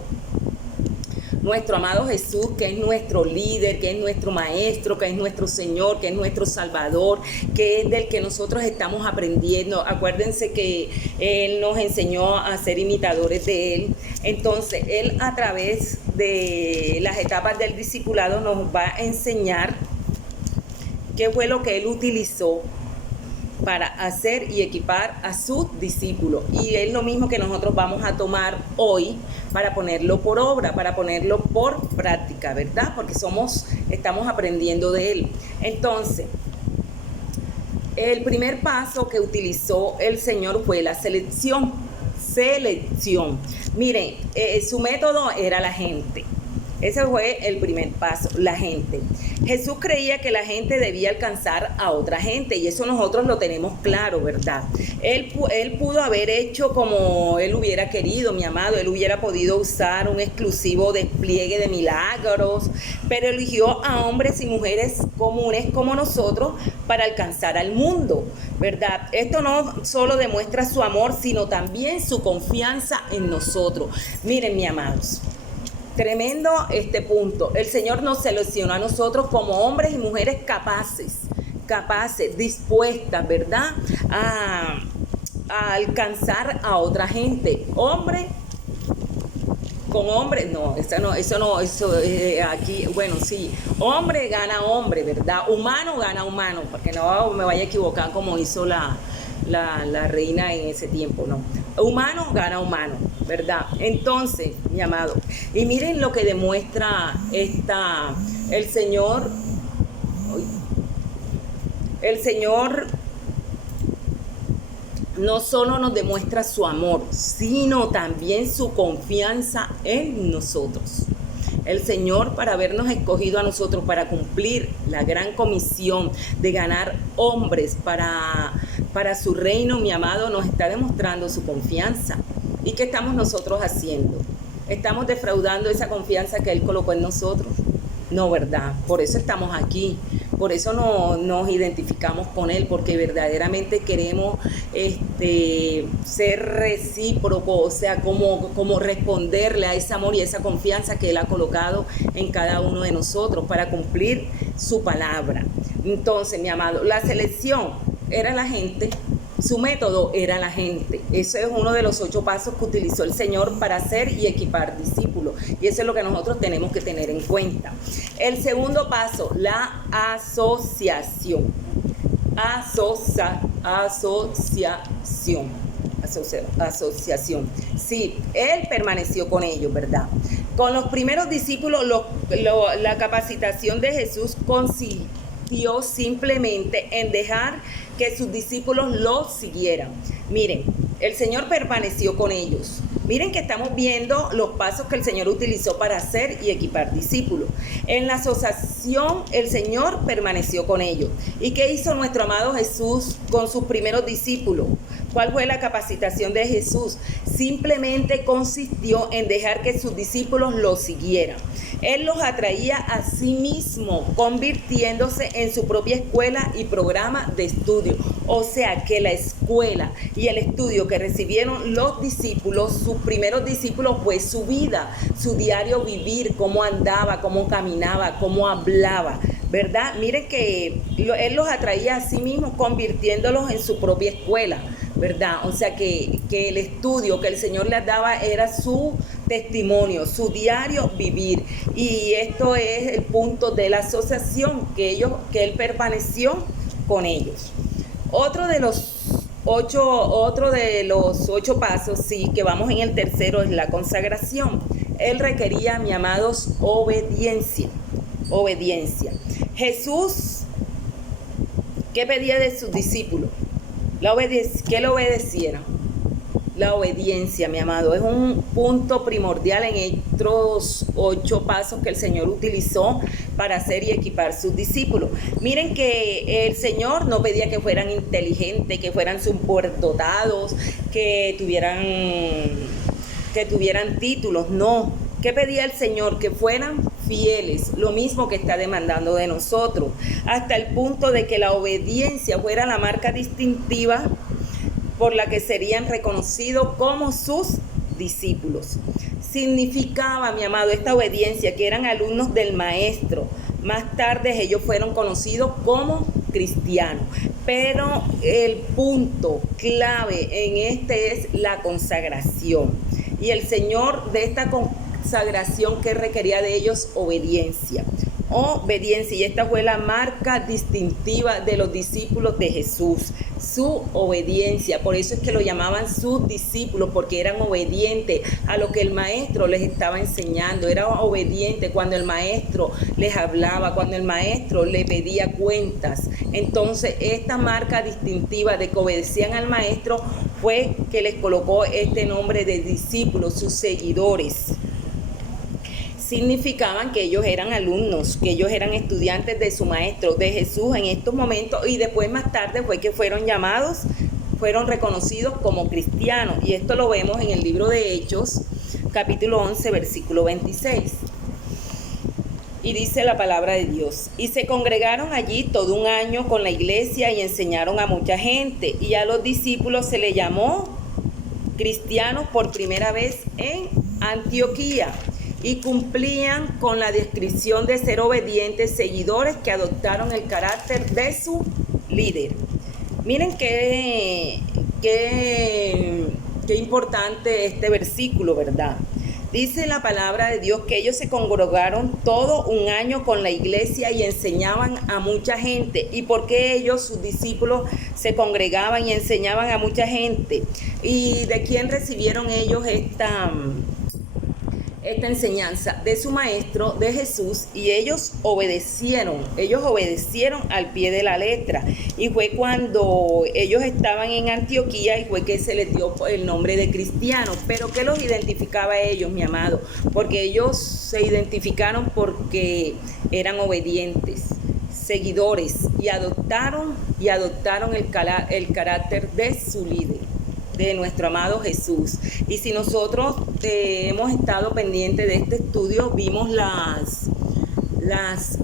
nuestro amado Jesús, que es nuestro líder, que es nuestro maestro, que es nuestro Señor, que es nuestro Salvador, que es del que nosotros estamos aprendiendo. Acuérdense que Él nos enseñó a ser imitadores de Él. Entonces, Él a través de las etapas del discipulado nos va a enseñar qué fue lo que Él utilizó para hacer y equipar a sus discípulos. Y es lo mismo que nosotros vamos a tomar hoy para ponerlo por obra, para ponerlo por práctica, ¿verdad? Porque estamos aprendiendo de Él. Entonces, el primer paso que utilizó el Señor fue la selección. Miren, su método era la gente. Ese fue el primer paso, la gente. Jesús creía que la gente debía alcanzar a otra gente, y eso nosotros lo tenemos claro, ¿verdad? Él pudo haber hecho como Él hubiera querido, mi amado. Él hubiera podido usar un exclusivo despliegue de milagros, pero eligió a hombres y mujeres comunes como nosotros para alcanzar al mundo, ¿verdad? Esto no solo demuestra su amor, sino también su confianza en nosotros. Miren, mis amados, tremendo este punto. El Señor nos seleccionó a nosotros como hombres y mujeres capaces, dispuestas, ¿verdad?, a alcanzar a otra gente. Hombre con hombre, aquí, bueno, sí, hombre gana hombre, ¿verdad? Humano gana humano, para que no me vaya a equivocar como hizo la reina en ese tiempo, no. Humano gana humano, ¿verdad? Entonces, mi amado, y miren lo que demuestra el Señor no solo nos demuestra su amor, sino también su confianza en nosotros. El Señor, para habernos escogido a nosotros para cumplir la gran comisión de ganar hombres para su reino, mi amado, nos está demostrando su confianza. ¿Y qué estamos nosotros haciendo? ¿Estamos defraudando esa confianza que Él colocó en nosotros? No, ¿verdad? Por eso estamos aquí. Por eso nos identificamos con Él, porque verdaderamente queremos ser recíprocos, o sea, como responderle a ese amor y esa confianza que Él ha colocado en cada uno de nosotros para cumplir su palabra. Entonces, mi amado, la selección era la gente, su método era la gente. Eso es uno de los 8 pasos que utilizó el Señor para hacer y equipar discípulos. Y eso es lo que nosotros tenemos que tener en cuenta. El segundo paso, la asociación. Asociación. Sí, él permaneció con ellos, ¿verdad? Con los primeros discípulos, la capacitación de Jesús consistió simplemente en dejar que sus discípulos los siguieran. Miren, el Señor permaneció con ellos. Miren que estamos viendo los pasos que el Señor utilizó para hacer y equipar discípulos. En la asociación, el Señor permaneció con ellos. ¿Y qué hizo nuestro amado Jesús con sus primeros discípulos? ¿Cuál fue la capacitación de Jesús? Simplemente consistió en dejar que sus discípulos lo siguieran. Él los atraía a sí mismo, convirtiéndose en su propia escuela y programa de estudio. O sea que la escuela y el estudio que recibieron los discípulos, sus primeros discípulos, fue su vida, su diario vivir, cómo andaba, cómo caminaba, cómo hablaba, ¿verdad? Miren que él los atraía a sí mismo, convirtiéndolos en su propia escuela, ¿verdad? O sea que el estudio que el Señor les daba era su testimonio, su diario vivir. Y esto es el punto de la asociación, que él permaneció con ellos. Otro de los 8 pasos, sí, que vamos en el tercero, es la consagración. Él requería, mi amados, obediencia. Jesús, ¿qué pedía de sus discípulos? Que le obedecieran. La obediencia, mi amado, es un punto primordial en estos 8 pasos que el Señor utilizó para hacer y equipar sus discípulos. Miren que el Señor no pedía que fueran inteligentes, que fueran superdotados, que tuvieran títulos, no. ¿Qué pedía el Señor? Que fueran fieles, lo mismo que está demandando de nosotros, hasta el punto de que la obediencia fuera la marca distintiva por la que serían reconocidos como sus discípulos. Significaba, mi amado, esta obediencia que eran alumnos del maestro. Más tarde ellos fueron conocidos como cristianos. Pero el punto clave en este es la consagración. Y el Señor de esta consagración que requería de ellos obediencia. Y esta fue la marca distintiva de los discípulos de Jesús, su obediencia. Por eso es que lo llamaban sus discípulos, porque eran obedientes a lo que el maestro les estaba enseñando. Eran obedientes cuando el maestro les hablaba, cuando el maestro les pedía cuentas. Entonces esta marca distintiva de que obedecían al maestro fue que les colocó este nombre de discípulos, sus seguidores. Significaban que ellos eran alumnos, que ellos eran estudiantes de su maestro, de Jesús en estos momentos, y después más tarde fue que fueron reconocidos como cristianos. Y esto lo vemos en el libro de Hechos, capítulo 11, versículo 26. Y dice la palabra de Dios: y se congregaron allí todo un año con la iglesia y enseñaron a mucha gente, y a los discípulos se les llamó cristianos por primera vez en Antioquía. Y cumplían con la descripción de ser obedientes seguidores que adoptaron el carácter de su líder. Miren qué importante este versículo, ¿verdad? Dice la palabra de Dios que ellos se congregaron todo un año con la iglesia y enseñaban a mucha gente. ¿Y por qué ellos, sus discípulos, se congregaban y enseñaban a mucha gente? ¿Y de quién recibieron ellos esta enseñanza? De su maestro, de Jesús, y ellos obedecieron al pie de la letra. Y fue cuando ellos estaban en Antioquía y fue que se les dio el nombre de cristianos. Pero ¿qué los identificaba a ellos, mi amado? Porque ellos se identificaron porque eran obedientes, seguidores, y adoptaron el carácter de su líder, de nuestro amado Jesús. Y si nosotros hemos estado pendientes de este estudio, vimos las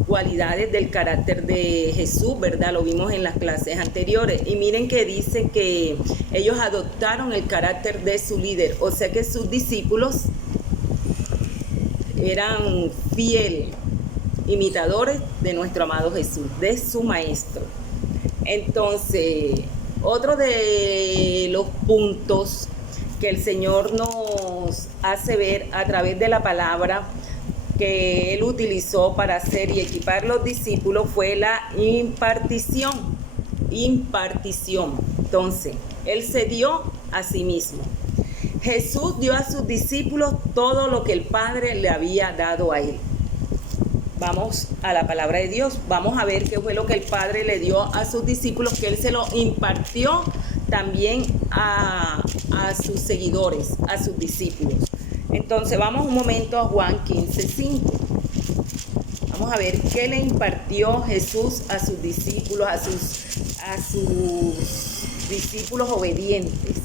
cualidades del carácter de Jesús, ¿verdad? Lo vimos en las clases anteriores. Y miren que dice que ellos adoptaron el carácter de su líder, o sea que sus discípulos eran fieles imitadores de nuestro amado Jesús, de su maestro. Entonces, otro de los puntos que el Señor nos hace ver a través de la palabra que Él utilizó para hacer y equipar los discípulos fue la impartición. Entonces, Él se dio a sí mismo. Jesús dio a sus discípulos todo lo que el Padre le había dado a Él. Vamos a la palabra de Dios, vamos a ver qué fue lo que el Padre le dio a sus discípulos, que Él se lo impartió también a sus seguidores, a sus discípulos. Entonces vamos un momento a Juan 15:5. Vamos a ver qué le impartió Jesús a sus discípulos, a sus discípulos obedientes.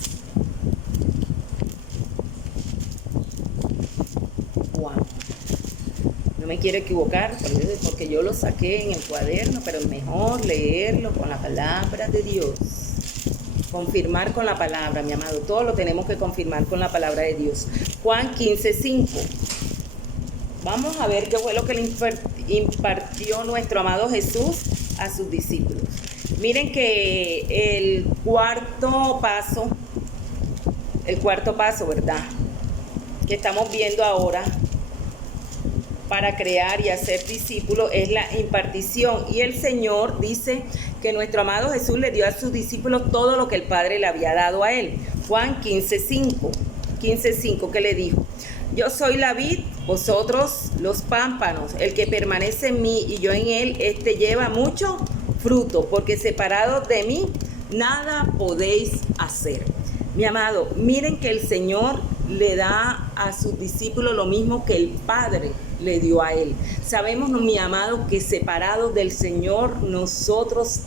Juan. No me quiero equivocar, porque yo lo saqué en el cuaderno, pero es mejor leerlo con la palabra de Dios. Confirmar con la palabra, mi amado. Todo lo tenemos que confirmar con la palabra de Dios. Juan 15:5. Vamos a ver qué fue lo que le impartió nuestro amado Jesús a sus discípulos. Miren que el cuarto paso, ¿verdad?, que estamos viendo ahora para crear y hacer discípulos es la impartición. Y el Señor dice que nuestro amado Jesús le dio a sus discípulos todo lo que el Padre le había dado a Él. Juan 15:5, ¿qué le dijo? Yo soy la vid, vosotros los pámpanos. El que permanece en mí y yo en él, este lleva mucho fruto, porque separados de mí, nada podéis hacer. Mi amado, miren que el Señor le da a sus discípulos lo mismo que el Padre le dio a Él. Sabemos, mi amado, que separados del Señor, nosotros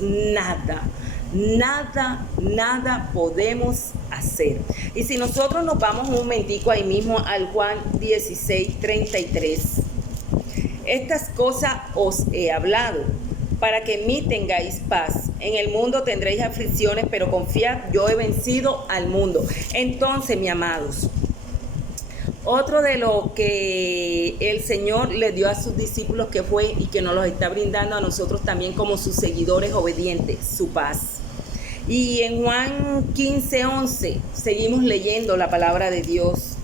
nada podemos hacer. Y si nosotros nos vamos un momentico ahí mismo al Juan 16:33, estas cosas os he hablado, para que en mí tengáis paz. En el mundo tendréis aflicciones, pero confiad, yo he vencido al mundo. Entonces, mis amados, otro de lo que el Señor le dio a sus discípulos, que fue y que nos los está brindando a nosotros también como sus seguidores obedientes, su paz. Y en Juan 15:11 seguimos leyendo la palabra de Dios.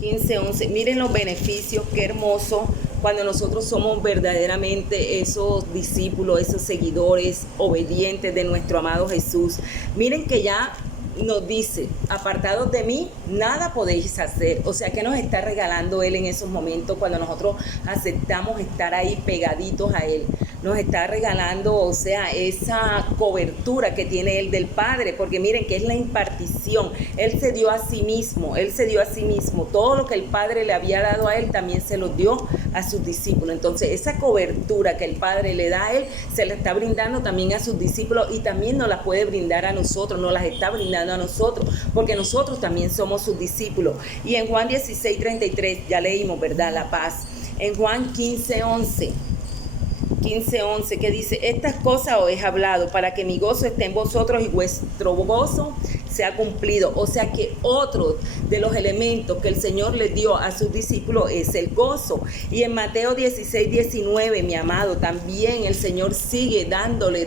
15:11, miren los beneficios, qué hermoso cuando nosotros somos verdaderamente esos discípulos, esos seguidores obedientes de nuestro amado Jesús. Miren que ya nos dice, apartados de mí, nada podéis hacer. O sea, que nos está regalando Él en esos momentos cuando nosotros aceptamos estar ahí pegaditos a Él. Nos está regalando, o sea, esa cobertura que tiene Él del Padre, porque miren que es la impartición. Él se dio a sí mismo. Todo lo que el Padre le había dado a Él, también se lo dio a sus discípulos. Entonces, esa cobertura que el Padre le da a Él, se la está brindando también a sus discípulos y también nos la puede brindar a nosotros, nos las está brindando a nosotros, porque nosotros también somos sus discípulos. Y en Juan 16:33, ya leímos, ¿verdad?, la paz. En Juan 15:11, que dice, estas cosas os he hablado para que mi gozo esté en vosotros y vuestro gozo sea cumplido. O sea que otro de los elementos que el Señor les dio a sus discípulos es el gozo. Y en Mateo 16:19, mi amado, también el Señor sigue dándole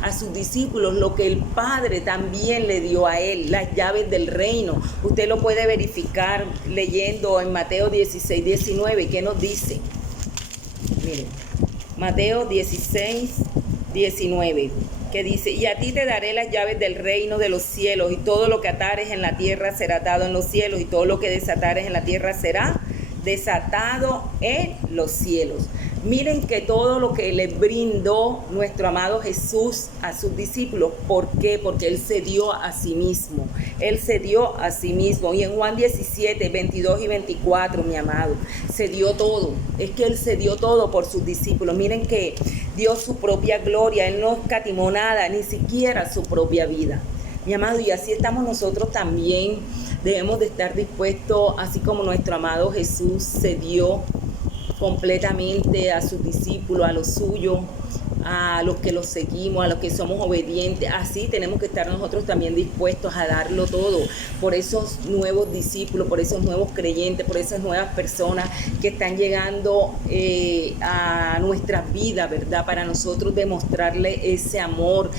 a sus discípulos lo que el Padre también le dio a Él, las llaves del reino. Usted lo puede verificar leyendo en Mateo 16:19, ¿qué nos dice? Miren, Mateo 16:19, que dice, y a ti te daré las llaves del reino de los cielos, y todo lo que atares en la tierra será atado en los cielos, y todo lo que desatares en la tierra será desatado en los cielos. Miren que todo lo que le brindó nuestro amado Jesús a sus discípulos, ¿por qué? Porque Él se dio a sí mismo. Y en Juan 17:22 y 24, mi amado, se dio todo. Es que Él se dio todo por sus discípulos. Miren que dio su propia gloria. Él no escatimó nada, ni siquiera su propia vida. Mi amado, y así estamos nosotros también. Debemos de estar dispuestos, así como nuestro amado Jesús se dio completamente a sus discípulos, a los suyos, a los que los seguimos, a los que somos obedientes. Así tenemos que estar nosotros también dispuestos a darlo todo por esos nuevos discípulos, por esos nuevos creyentes, por esas nuevas personas que están llegando a nuestras vidas, ¿verdad? Para nosotros demostrarle ese amor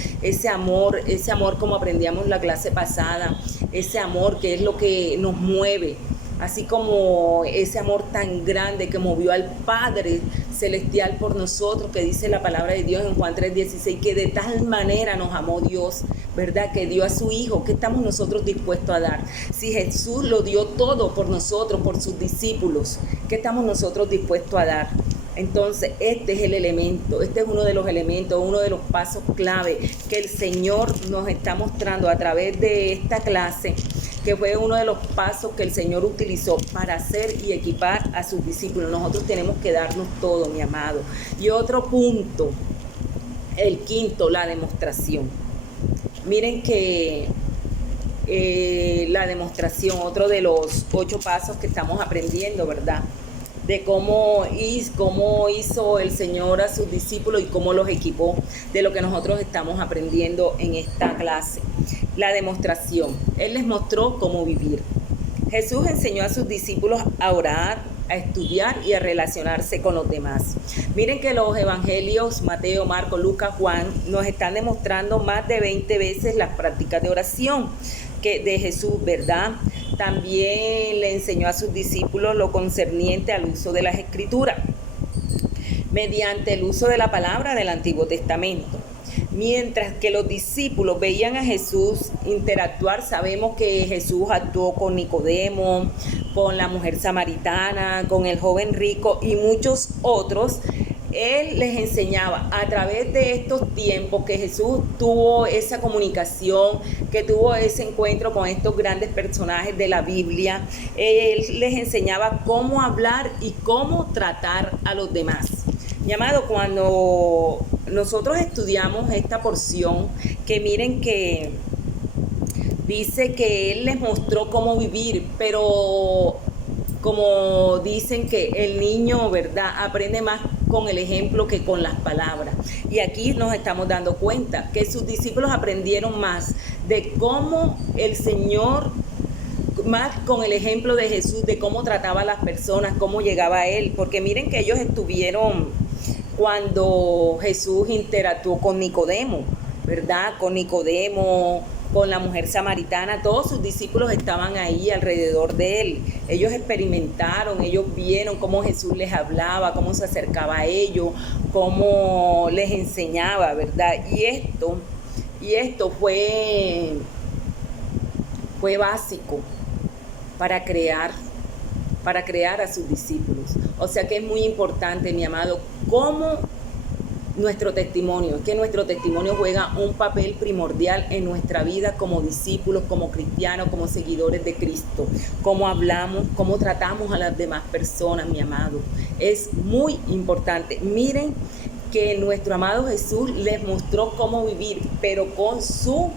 como aprendíamos la clase pasada, ese amor que es lo que nos mueve. Así como ese amor tan grande que movió al Padre Celestial por nosotros, que dice la palabra de Dios en Juan 3:16, que de tal manera nos amó Dios, ¿verdad? Que dio a su Hijo. ¿Qué estamos nosotros dispuestos a dar? Si Jesús lo dio todo por nosotros, por sus discípulos, ¿qué estamos nosotros dispuestos a dar? Entonces, este es el elemento, este es uno de los elementos, uno de los pasos clave que el Señor nos está mostrando a través de esta clase, que fue uno de los pasos que el Señor utilizó para hacer y equipar a sus discípulos. Nosotros tenemos que darnos todo, mi amado. Y otro punto, el quinto, la demostración. Miren que la demostración, otro de los 8 pasos que estamos aprendiendo, ¿verdad? De cómo hizo el Señor a sus discípulos y cómo los equipó, de lo que nosotros estamos aprendiendo en esta clase. La demostración. Él les mostró cómo vivir. Jesús enseñó a sus discípulos a orar, a estudiar y a relacionarse con los demás. Miren que los evangelios, Mateo, Marcos, Lucas, Juan, nos están demostrando más de 20 veces las prácticas de oración de Jesús, ¿verdad? También le enseñó a sus discípulos lo concerniente al uso de las Escrituras, mediante el uso de la palabra del Antiguo Testamento. Mientras que los discípulos veían a Jesús interactuar, sabemos que Jesús actuó con Nicodemo, con la mujer samaritana, con el joven rico y muchos otros. Él les enseñaba a través de estos tiempos que Jesús tuvo esa comunicación, que tuvo ese encuentro con estos grandes personajes de la Biblia. Él les enseñaba cómo hablar y cómo tratar a los demás. Mi amado, cuando nosotros estudiamos esta porción, que miren que dice que Él les mostró cómo vivir, pero como dicen que el niño, ¿verdad?, aprende más con el ejemplo que con las palabras. Y aquí nos estamos dando cuenta que sus discípulos aprendieron más de cómo el Señor, más con el ejemplo de Jesús, de cómo trataba a las personas, cómo llegaba a Él. Porque miren que ellos estuvieron cuando Jesús interactuó con Nicodemo, ¿verdad? Con Nicodemo, con la mujer samaritana, todos sus discípulos estaban ahí alrededor de él. Ellos experimentaron, ellos vieron cómo Jesús les hablaba, cómo se acercaba a ellos, cómo les enseñaba, ¿verdad? Y esto fue básico para crear a sus discípulos. O sea que es muy importante, mi amado, cómo nuestro testimonio juega un papel primordial en nuestra vida como discípulos, como cristianos, como seguidores de Cristo. Cómo hablamos, cómo tratamos a las demás personas, mi amado. Es muy importante. Miren que nuestro amado Jesús les mostró cómo vivir, pero con su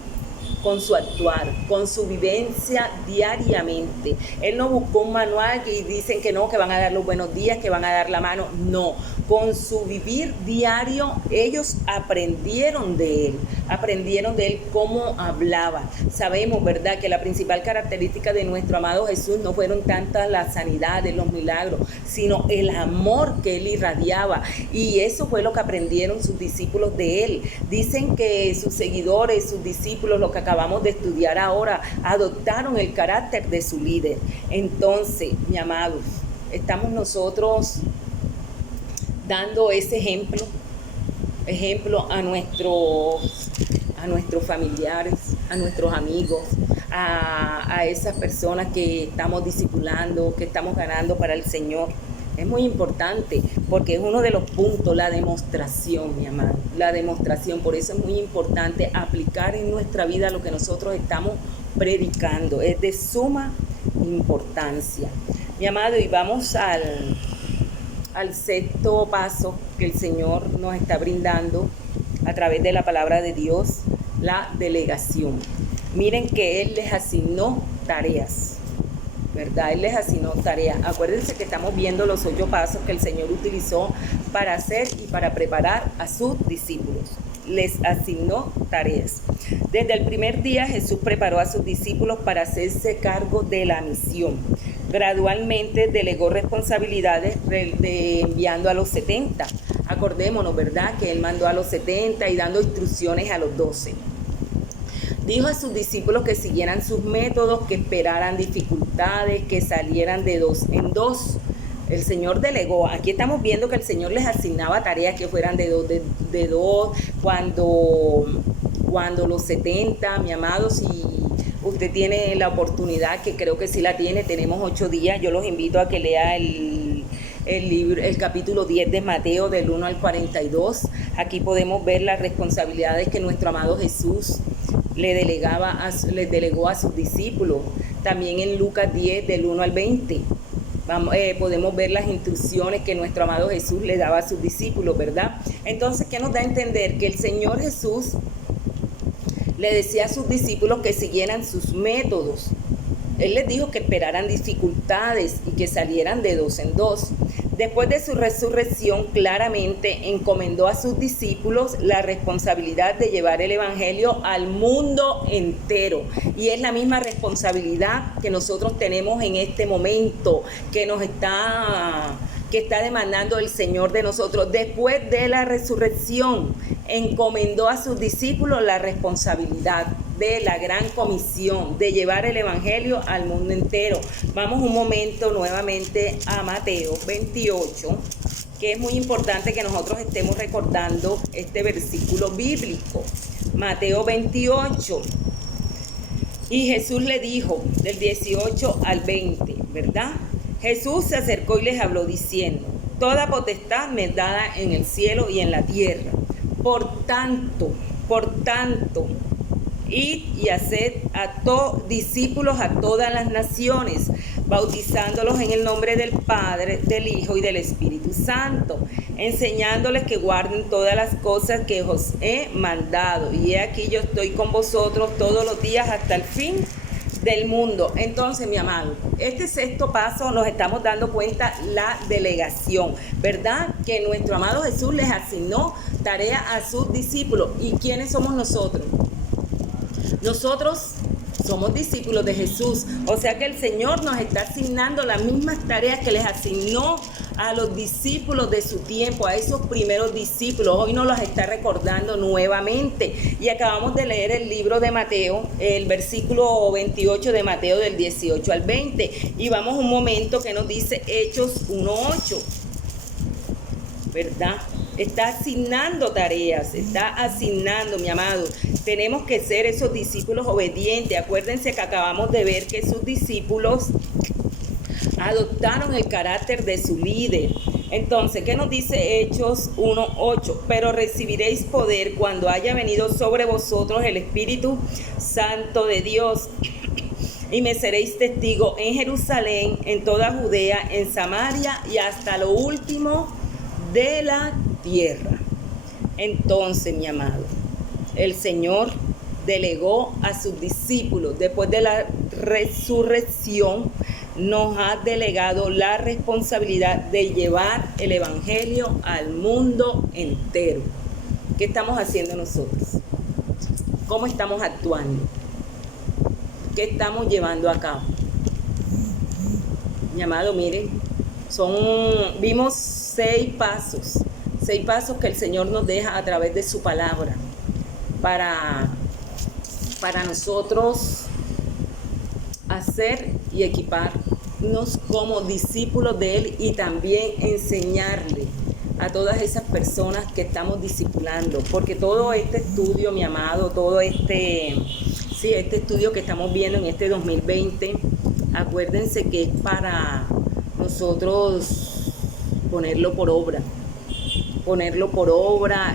actuar, con su vivencia diariamente. Él no buscó un manual y dicen que no, que van a dar los buenos días, que van a dar la mano. No, con su vivir diario, ellos aprendieron de él cómo hablaba. Sabemos, ¿verdad?, que la principal característica de nuestro amado Jesús no fueron tantas las sanidades, los milagros, sino el amor que él irradiaba. Y eso fue lo que aprendieron sus discípulos de él. Dicen que sus seguidores, sus discípulos, lo que acabamos de estudiar ahora, adoptaron el carácter de su líder. Entonces, mi amado, estamos nosotros dando ese ejemplo a nuestros familiares, a nuestros amigos, a esas personas que estamos discipulando, que estamos ganando para el Señor. Es muy importante porque es uno de los puntos, la demostración, mi amado, la demostración. Por eso es muy importante aplicar en nuestra vida lo que nosotros estamos predicando. Es de suma importancia, mi amado, y vamos al sexto paso que el Señor nos está brindando a través de la palabra de Dios, la delegación. Miren que Él les asignó tareas. ¿verdad? Él les asignó tareas. Acuérdense que estamos viendo los 8 pasos que el Señor utilizó para hacer y para preparar a sus discípulos. Les asignó tareas. Desde el primer día Jesús preparó a sus discípulos para hacerse cargo de la misión. Gradualmente delegó responsabilidades enviando a los 70. Acordémonos, ¿verdad?, que Él mandó a los 70 y dando instrucciones a los 12. Dijo a sus discípulos que siguieran sus métodos, que esperaran dificultades, que salieran de 2 en 2. El Señor delegó. Aquí estamos viendo que el Señor les asignaba tareas que fueran de 2. Cuando los 70, mi amado, si usted tiene la oportunidad, que creo que sí la tiene, tenemos 8 días, yo los invito a que lea el libro, el capítulo 10 de Mateo, del 1 al 42. Aquí podemos ver las responsabilidades que nuestro amado Jesús les delegó a sus discípulos. También en Lucas 10, del 1 al 20. Podemos ver las instrucciones que nuestro amado Jesús le daba a sus discípulos, ¿verdad? Entonces, ¿qué nos da a entender? Que el Señor Jesús le decía a sus discípulos que siguieran sus métodos. Él les dijo que esperaran dificultades y que salieran de 2 en 2. Después de su resurrección, claramente encomendó a sus discípulos la responsabilidad de llevar el evangelio al mundo entero. Y es la misma responsabilidad que nosotros tenemos en este momento, que está demandando el Señor de nosotros. Después de la resurrección, encomendó a sus discípulos la responsabilidad de la gran comisión de llevar el evangelio al mundo entero. Vamos un momento nuevamente a Mateo 28, que es muy importante que nosotros estemos recordando este versículo bíblico. Mateo 28. Y Jesús le dijo, del 18 al 20, ¿verdad? Jesús se acercó y les habló diciendo: toda potestad me es dada en el cielo y en la tierra. Por tanto, id y haced discípulos a todas las naciones, bautizándolos en el nombre del Padre, del Hijo y del Espíritu Santo, enseñándoles que guarden todas las cosas que os he mandado. Y he aquí yo estoy con vosotros todos los días hasta el fin del mundo. Entonces, mi amado, este 6º paso nos estamos dando cuenta la delegación, ¿verdad? Que nuestro amado Jesús les asignó tarea a sus discípulos. ¿Y quiénes somos nosotros? Nosotros somos discípulos de Jesús, o sea que el Señor nos está asignando las mismas tareas que les asignó a los discípulos de su tiempo, a esos primeros discípulos. Hoy nos las está recordando nuevamente. Y acabamos de leer el libro de Mateo, el versículo 28 de Mateo, del 18 al 20. Y vamos un momento que nos dice Hechos 1:8, ¿verdad? Está asignando tareas, está asignando, mi amado. Tenemos que ser esos discípulos obedientes. Acuérdense que acabamos de ver que sus discípulos adoptaron el carácter de su líder. Entonces, ¿qué nos dice Hechos 1:8? Pero recibiréis poder cuando haya venido sobre vosotros el Espíritu Santo de Dios. Y me seréis testigo en Jerusalén, en toda Judea, en Samaria y hasta lo último de la tierra. Entonces, mi amado, el Señor delegó a sus discípulos. Después de la resurrección, nos ha delegado la responsabilidad de llevar el evangelio al mundo entero. ¿Qué estamos haciendo nosotros? ¿Cómo estamos actuando? ¿Qué estamos llevando a cabo? Mi amado, miren, vimos 6 pasos que el Señor nos deja a través de su palabra para nosotros hacer y equiparnos como discípulos de Él, y también enseñarle a todas esas personas que estamos discipulando, porque todo este estudio, mi amado, todo este estudio que estamos viendo en este 2020, acuérdense que es para nosotros ponerlo por obra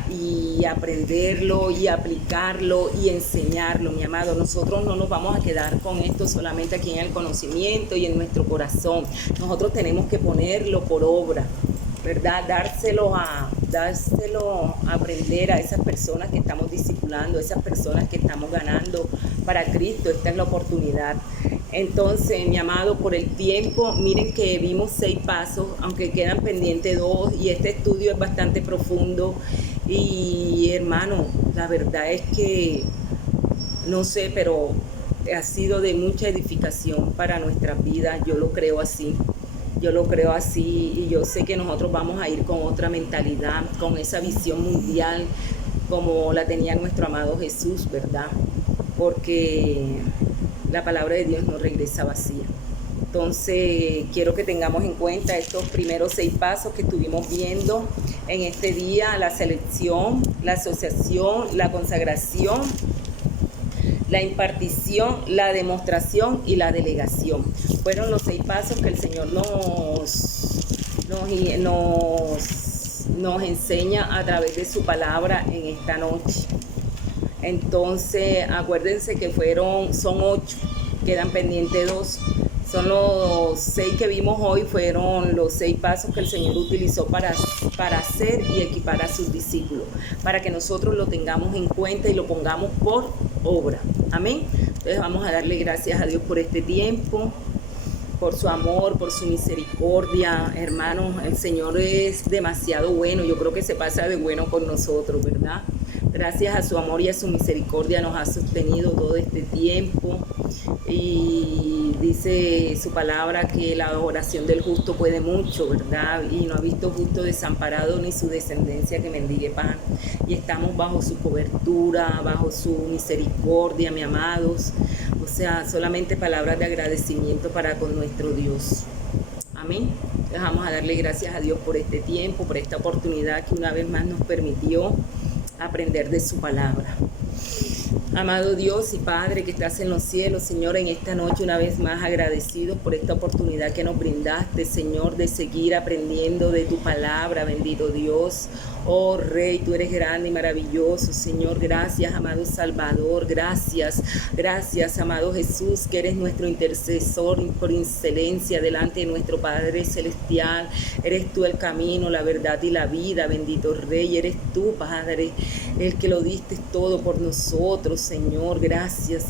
y aprenderlo y aplicarlo y enseñarlo, mi amado. Nosotros no nos vamos a quedar con esto solamente aquí en el conocimiento y en nuestro corazón. Nosotros tenemos que ponerlo por obra, ¿verdad? Dárselo a aprender a esas personas que estamos discipulando, esas personas que estamos ganando para Cristo. Esta es la oportunidad. Entonces, mi amado, por el tiempo, miren que vimos 6 pasos, aunque quedan pendientes 2, y este estudio es bastante profundo. Y hermano, la verdad es que, no sé, pero ha sido de mucha edificación para nuestras vidas, yo lo creo así. Yo lo creo así y yo sé que nosotros vamos a ir con otra mentalidad, con esa visión mundial como la tenía nuestro amado Jesús, ¿verdad? Porque la palabra de Dios no regresa vacía. Entonces, quiero que tengamos en cuenta estos primeros 6 pasos que estuvimos viendo en este día: la selección, la asociación, la consagración, la impartición, la demostración y la delegación. Fueron los 6 pasos que el Señor nos enseña a través de su palabra en esta noche. Entonces, acuérdense que son 8, quedan pendientes 2. Son los 6 que vimos hoy, fueron los 6 pasos que el Señor utilizó para hacer y equipar a sus discípulos, para que nosotros lo tengamos en cuenta y lo pongamos por obra. Amén. Entonces vamos a darle gracias a Dios por este tiempo, por su amor, por su misericordia. Hermanos, el Señor es demasiado bueno. Yo creo que se pasa de bueno con nosotros, ¿verdad? Gracias a su amor y a su misericordia nos ha sostenido todo este tiempo. Y dice su palabra que la oración del justo puede mucho, ¿verdad? Y no ha visto justo desamparado ni su descendencia que mendigue pan. Y estamos bajo su cobertura, bajo su misericordia, mis amados. O sea, solamente palabras de agradecimiento para con nuestro Dios. Amén. Entonces vamos a darle gracias a Dios por este tiempo, por esta oportunidad que una vez más nos permitió aprender de su palabra. Amado Dios y Padre que estás en los cielos, Señor, en esta noche una vez más agradecidos por esta oportunidad que nos brindaste, Señor, de seguir aprendiendo de tu palabra, bendito Dios. Oh Rey, tú eres grande y maravilloso, Señor. Gracias, amado Salvador. Gracias, amado Jesús, que eres nuestro intercesor por excelencia delante de nuestro Padre Celestial. Eres tú el camino, la verdad y la vida, bendito Rey. Eres tú, Padre, el que lo diste todo por nosotros, Señor. Gracias,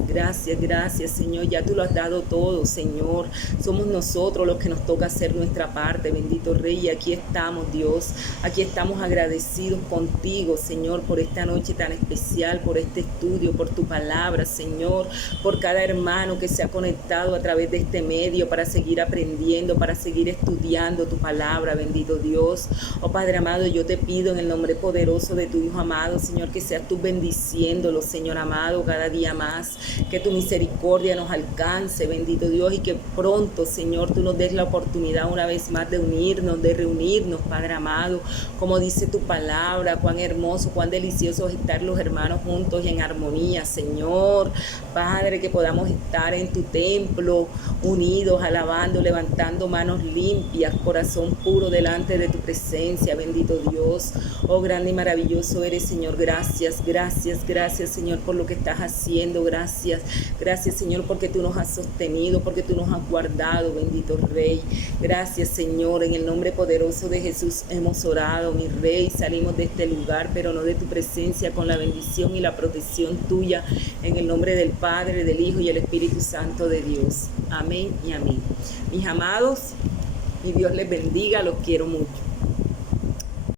Señor. Ya tú lo has dado todo, Señor. Somos nosotros los que nos toca hacer nuestra parte, bendito Rey. Y aquí estamos, Dios. Aquí estamos agradecidos contigo, Señor, por esta noche tan especial, por este estudio, por tu palabra, Señor, por cada hermano que se ha conectado a través de este medio para seguir aprendiendo, para seguir estudiando tu palabra, bendito Dios. Oh Padre amado, yo te pido en el nombre poderoso de tu Hijo amado, Señor, que seas tú bendiciéndolo, Señor amado, cada día más, que tu misericordia nos alcance, bendito Dios, y que pronto, Señor, tú nos des la oportunidad una vez más de unirnos, de reunirnos, Padre amado, como dice tu palabra. Cuán hermoso, cuán delicioso es estar los hermanos juntos y en armonía, Señor. Padre, que podamos estar en tu templo, unidos, alabando, levantando manos limpias, corazón puro delante de tu presencia, bendito Dios. Oh, grande y maravilloso eres, Señor. Gracias, Señor, por lo que estás haciendo. Gracias, Señor, porque tú nos has sostenido, porque tú nos has guardado, bendito Rey. Gracias, Señor, en el nombre poderoso de Jesús hemos orado, mi Rey. Salimos de este lugar, pero no de tu presencia, con la bendición y la protección tuya, en el nombre del Padre, del Hijo y el Espíritu Santo de Dios. Amén y amén. Mis amados, y Dios les bendiga, los quiero mucho.